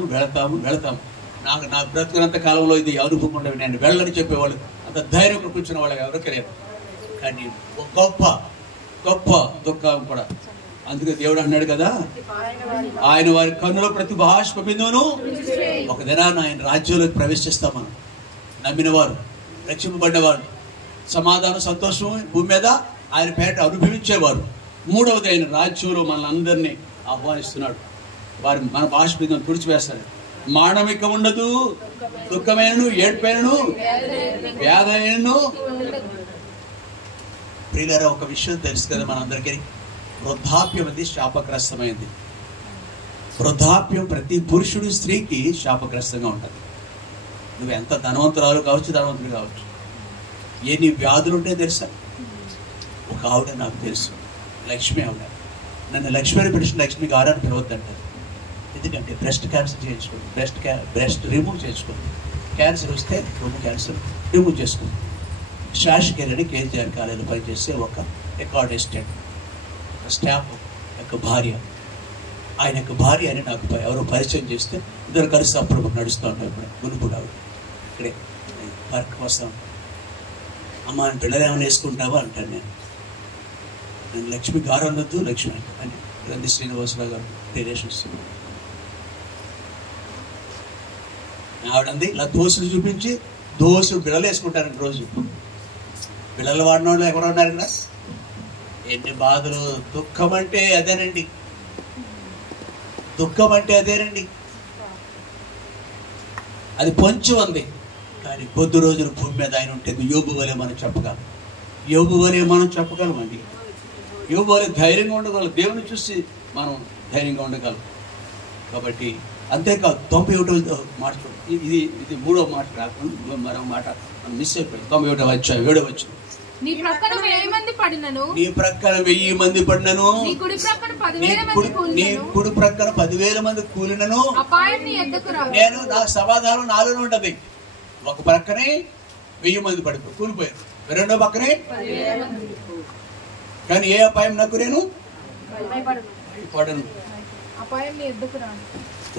నా బ్రతుకున్నంత కాలంలో ఇది అనుభవం ఉండవు. నేను వెళ్ళని చెప్పేవాళ్ళు, అంత ధైర్యం కూర్చున్న వాళ్ళు ఎవరికి లేరు. కానీ గొప్ప దుఃఖం కూడా. అందుకే దేవుడు అన్నాడు కదా, ఆయన వారి కన్నులో ప్రతి బాష్ప బిందువును ఒక దినాన్ని ఆయన రాజ్యంలోకి ప్రవేశిస్తాం. మనం నమ్మిన వారు, రక్షింపబడ్డవారు, సమాధానం, సంతోషం భూమి మీద ఆయన పేట అనుభవించేవారు. మూడవది, ఆయన రాజ్యంలో మనల్ని ఆహ్వానిస్తున్నాడు. వారి మన బాష్ప బిందువును తుడిచివేస్తాడు. మానవిక ఉండదు, దుఃఖమైనను, ఏడ్పైనను, వ్యాధైనను. ప్రియులారా, ఒక విషయం తెలుసు కదా మనందరికీ, వృద్ధాప్యం అది శాపగ్రస్తమైంది. వృద్ధాప్యం ప్రతి పురుషుడు, స్త్రీకి శాపగ్రస్తంగా ఉంటుంది. నువ్వు ఎంత ధనవంతురాలు కావచ్చు, ధనవంతులు కావచ్చు, ఎన్ని వ్యాధులు ఉంటే తెలుసా? ఒక ఆవిడ నాకు తెలుసు, లక్ష్మి ఆవిడ. నన్ను లక్ష్మి అని పిలిచిన లక్ష్మి గారు అని పిలవద్దంటారు. ఎందుకంటే బ్రెస్ట్ క్యాన్సర్ చేయించుకోండి, బ్రెస్ట్ రిమూవ్ చేసుకోండి. క్యాన్సర్ వస్తే రొమ్ము క్యాన్సర్ రిమూవ్ చేసుకోండి. శాశ్వత్ అని కేజీఆర్ కాలేజీలో పనిచేసే ఒక రికార్డ్ అసిస్టెంట్, ఒక స్టాఫ్ యొక్క భార్య. ఆయన యొక్క భార్య అని నాకు ఎవరో పరిచయం చేస్తే ఇద్దరు కలిసి అప్పుడు నడుస్తూ ఉంటారు. ఇప్పుడు గునుపుడు ఆవిడ ఇక్కడే పార్క్ వస్తాం. అమ్మ అని పిల్లలు ఏమైనా వేసుకుంటావా అంటాను నేను లక్ష్మి గారు అనొద్దు, లక్ష్మి అని గ్రంథి శ్రీనివాసరావు గారు రిలేషన్స్. ఆవిడంది ఇలా దోశలు చూపించి దోశలు బిళ్ళలు వేసుకుంటారండి రోజు. బిళ్ళలు వాడిన వాళ్ళు ఎవరు ఉన్నారు ఇక్కడ? ఎన్ని బాధలు. దుఃఖం అంటే అదేనండి, దుఃఖం అంటే అదేనండి. అది పొంచి ఉంది, కానీ కొద్ది రోజులు భూమి మీద ఆయన ఉంటే యోబు వలె మనం చెప్పగలం. యోబు వలె మనం చెప్పగలమండి. యోబు వలె ధైర్యంగా ఉండగలం. దేవుని చూసి మనం ధైర్యంగా ఉండగలం. కాబట్టి అంతేకాదు 91వ మాట చూడండి. ఇది 3వ మాట కాకుండా మరో మాట మిస్ అయిపోయింది. 91వ అధ్యాయం 7వ వచనం. నీ ప్రక్కన 1000 మంది పడినను, నీ ప్రక్కన 1000 మంది పడినను, నీ కుడి ప్రక్కన 10,000 మంది కూలినను, నీ కుడి ప్రక్కన 10,000 మంది కూలినను అపాయం నీ ఎద్దకు రాదు. నేను నా సమాధానం నాలోనే ఉంటది. ఒక ప్రక్కనే 1000 మంది పడిపోయి కూలిపోయారు, రెండో పక్కనే 10,000 మంది. కానీ ఏ అపాయం నాకు నేను పడను. అపాయం నీ ఎద్దకు రాదు.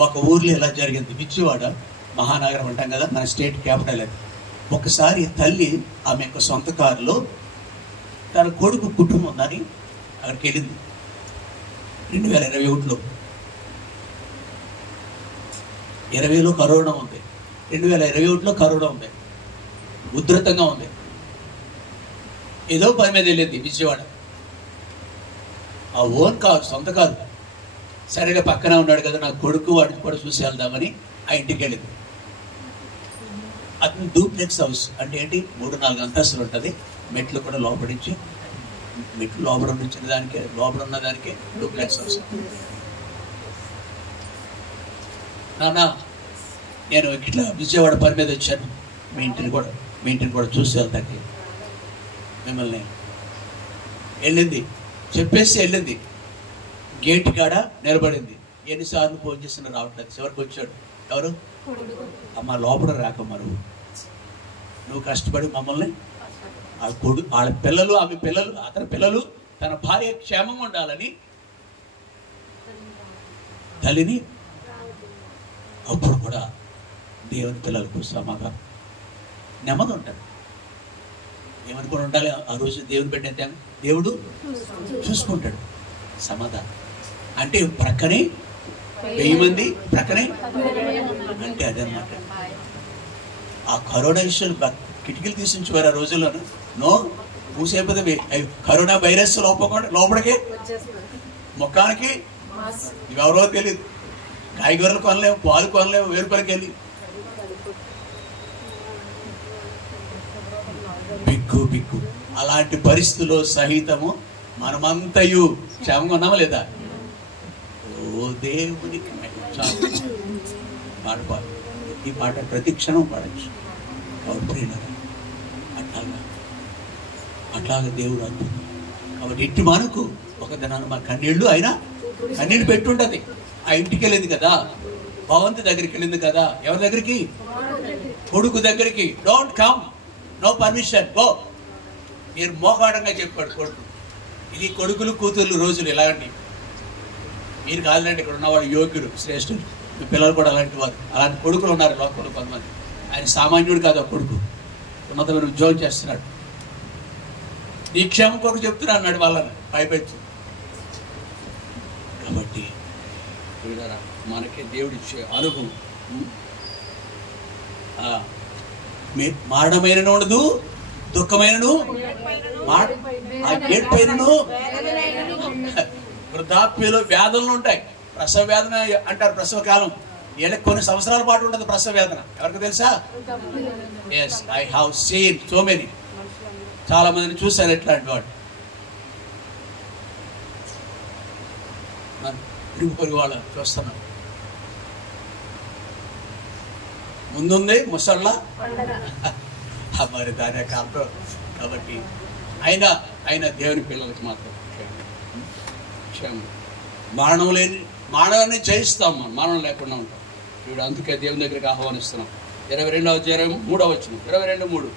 ఒక ఊర్లో ఎలా జరిగింది, విజయవాడ మహానగరం అంటాం కదా, మన స్టేట్ క్యాపిటల్ అది. ఒకసారి తల్లి ఆమె యొక్క సొంత కారులో తన కొడుకు కుటుంబం ఉందని అక్కడికి వెళ్ళింది. 2021లో 20లో కరోనా ఉంది, 2021లో కరోనా ఉంది, ఉధృతంగా ఉంది. ఏదో పని మీద వెళ్ళింది విజయవాడ. ఆ ఓన్ కారు, సొంత కారు. సరేగా పక్కన ఉన్నాడు కదా నా కొడుకు, వాడిని కూడా చూసి వెళ్దామని ఆ ఇంటికి వెళ్ళింది. అది డూప్లెక్స్ హౌస్ అంటే ఏంటి, 3-4 అంతస్తులు ఉంటుంది. మెట్లు కూడా లోపడించి, మెట్లు లోపల ఉంచిన దానికే, లోపల ఉన్న దానికే డూప్లెక్స్ హౌస్. నాన్న నేను ఇట్లా విజయవాడ పని మీద వచ్చాను, మీ ఇంటిని కూడా చూసి వెళ్తాకి మిమ్మల్ని. వెళ్ళింది, చెప్పేసి వెళ్ళింది. గేట్ కాడ నిలబడింది. ఎన్నిసార్లు ఫోన్ చేస్తున్నా రావట్లేదు. చివరికి వచ్చాడు. ఎవరు? అమ్మ లోపల రాకమ్మ, నువ్వు కష్టపడి మమ్మల్ని, వాళ్ళ పిల్లలు, ఆమె పిల్లలు, అతని పిల్లలు, తన భార్య క్షేమంగా ఉండాలని తల్లిని. అప్పుడు కూడా దేవుని పిల్లలకు సమాధానం, నెమ్మది ఉంటాడు. ఏమని కూడా ఉండాలి. ఆ రోజు దేవుని పెట్టే దేవుడు చూసుకుంటాడు. సమాధానం అంటే ప్రక్కనే 1000 మంది, ప్రక్కనే అంటే అదనమాట. ఆ కరోనా విషయాలు కిటికీలు తీసించేవారు ఆ రోజుల్లోనూ. నో మూసేపోతే కరోనా వైరస్ లోపలికి ముఖానికి ఎవరో తెలియదు. కాయగూరలు కొనలేము, పాలు కొనలేము, 1000 రూపాయలకి వెళ్ళి బిక్కు. అలాంటి పరిస్థితుల్లో సహితము మనమంతయు క్షేమంగా ఉన్నామా లేదా? ఓ దేవునికి పాట పాడు. ఈ పాట ప్రతి క్షణం పాడచ్చు. అట్లాగా దేవుడు అంటుంది. కాబట్టి ఇంటి మనకు ఒక దినాన్ని మా కన్నీళ్ళు అయినా కన్నీళ్ళు పెట్టుంటది. ఆ ఇంటికి వెళ్ళింది కదా, భవంతి దగ్గరికి వెళ్ళింది కదా. ఎవరి దగ్గరికి? కొడుకు దగ్గరికి. Don't come, no permission, go. మీరు మోకాడంగా చెప్పాడు కొడుకు. ఇది కొడుకులు కూతుర్లు రోజులు ఇలాంటి. మీరు కాదులంటే ఇక్కడ ఉన్నవాడు యోగ్యుడు, శ్రేష్ఠుడు. మీ పిల్లలు కూడా అలాంటి వారు. అలాంటి కొడుకులు ఉన్నారు లోకంలో కొంతమంది. ఆయన సామాన్యుడు కాదు. ఆ కొడుకు ఉన్నతమైన ఉద్యోగం చేస్తున్నాడు. నీ క్షేమం కొరకు చెప్తున్నా అన్నాడు వాళ్ళని పైపెచ్చు. కాబట్టి మనకి దేవుడిచ్చే అనుభవం మారడమైనను ఉండదు, దుఃఖమైనను, ఏడ్పైనను, వృద్ధాప్యలో వ్యాధులు ఉంటాయి. ప్రసవ వేదన అంటారు. ప్రసవ కాలం వీళ్ళకి కొన్ని సంవత్సరాల పాటు ఉంటుంది ప్రసవ వేదన. ఎవరికి తెలుసా? Yes, I have seen so many. చాలా మందిని చూశాను ఇట్లాంటి వాడు. ఇరుగు పొరుగు వాళ్ళు చూస్తున్నాను. ముందుంది ముసళ్ళ మరి దాని యొక్క అర్థం. కాబట్టి అయినా దేవుని పిల్లలకి మాత్రం క్షేమం. మరణాన్ని జయిస్తాం, మనం మరణం లేకుండా ఉంటాం. ఇప్పుడు అందుకే దేవుని దగ్గరికి ఆహ్వానిస్తున్నాం. 22వ అధ్యాయం 3వ వచనం, 22:3.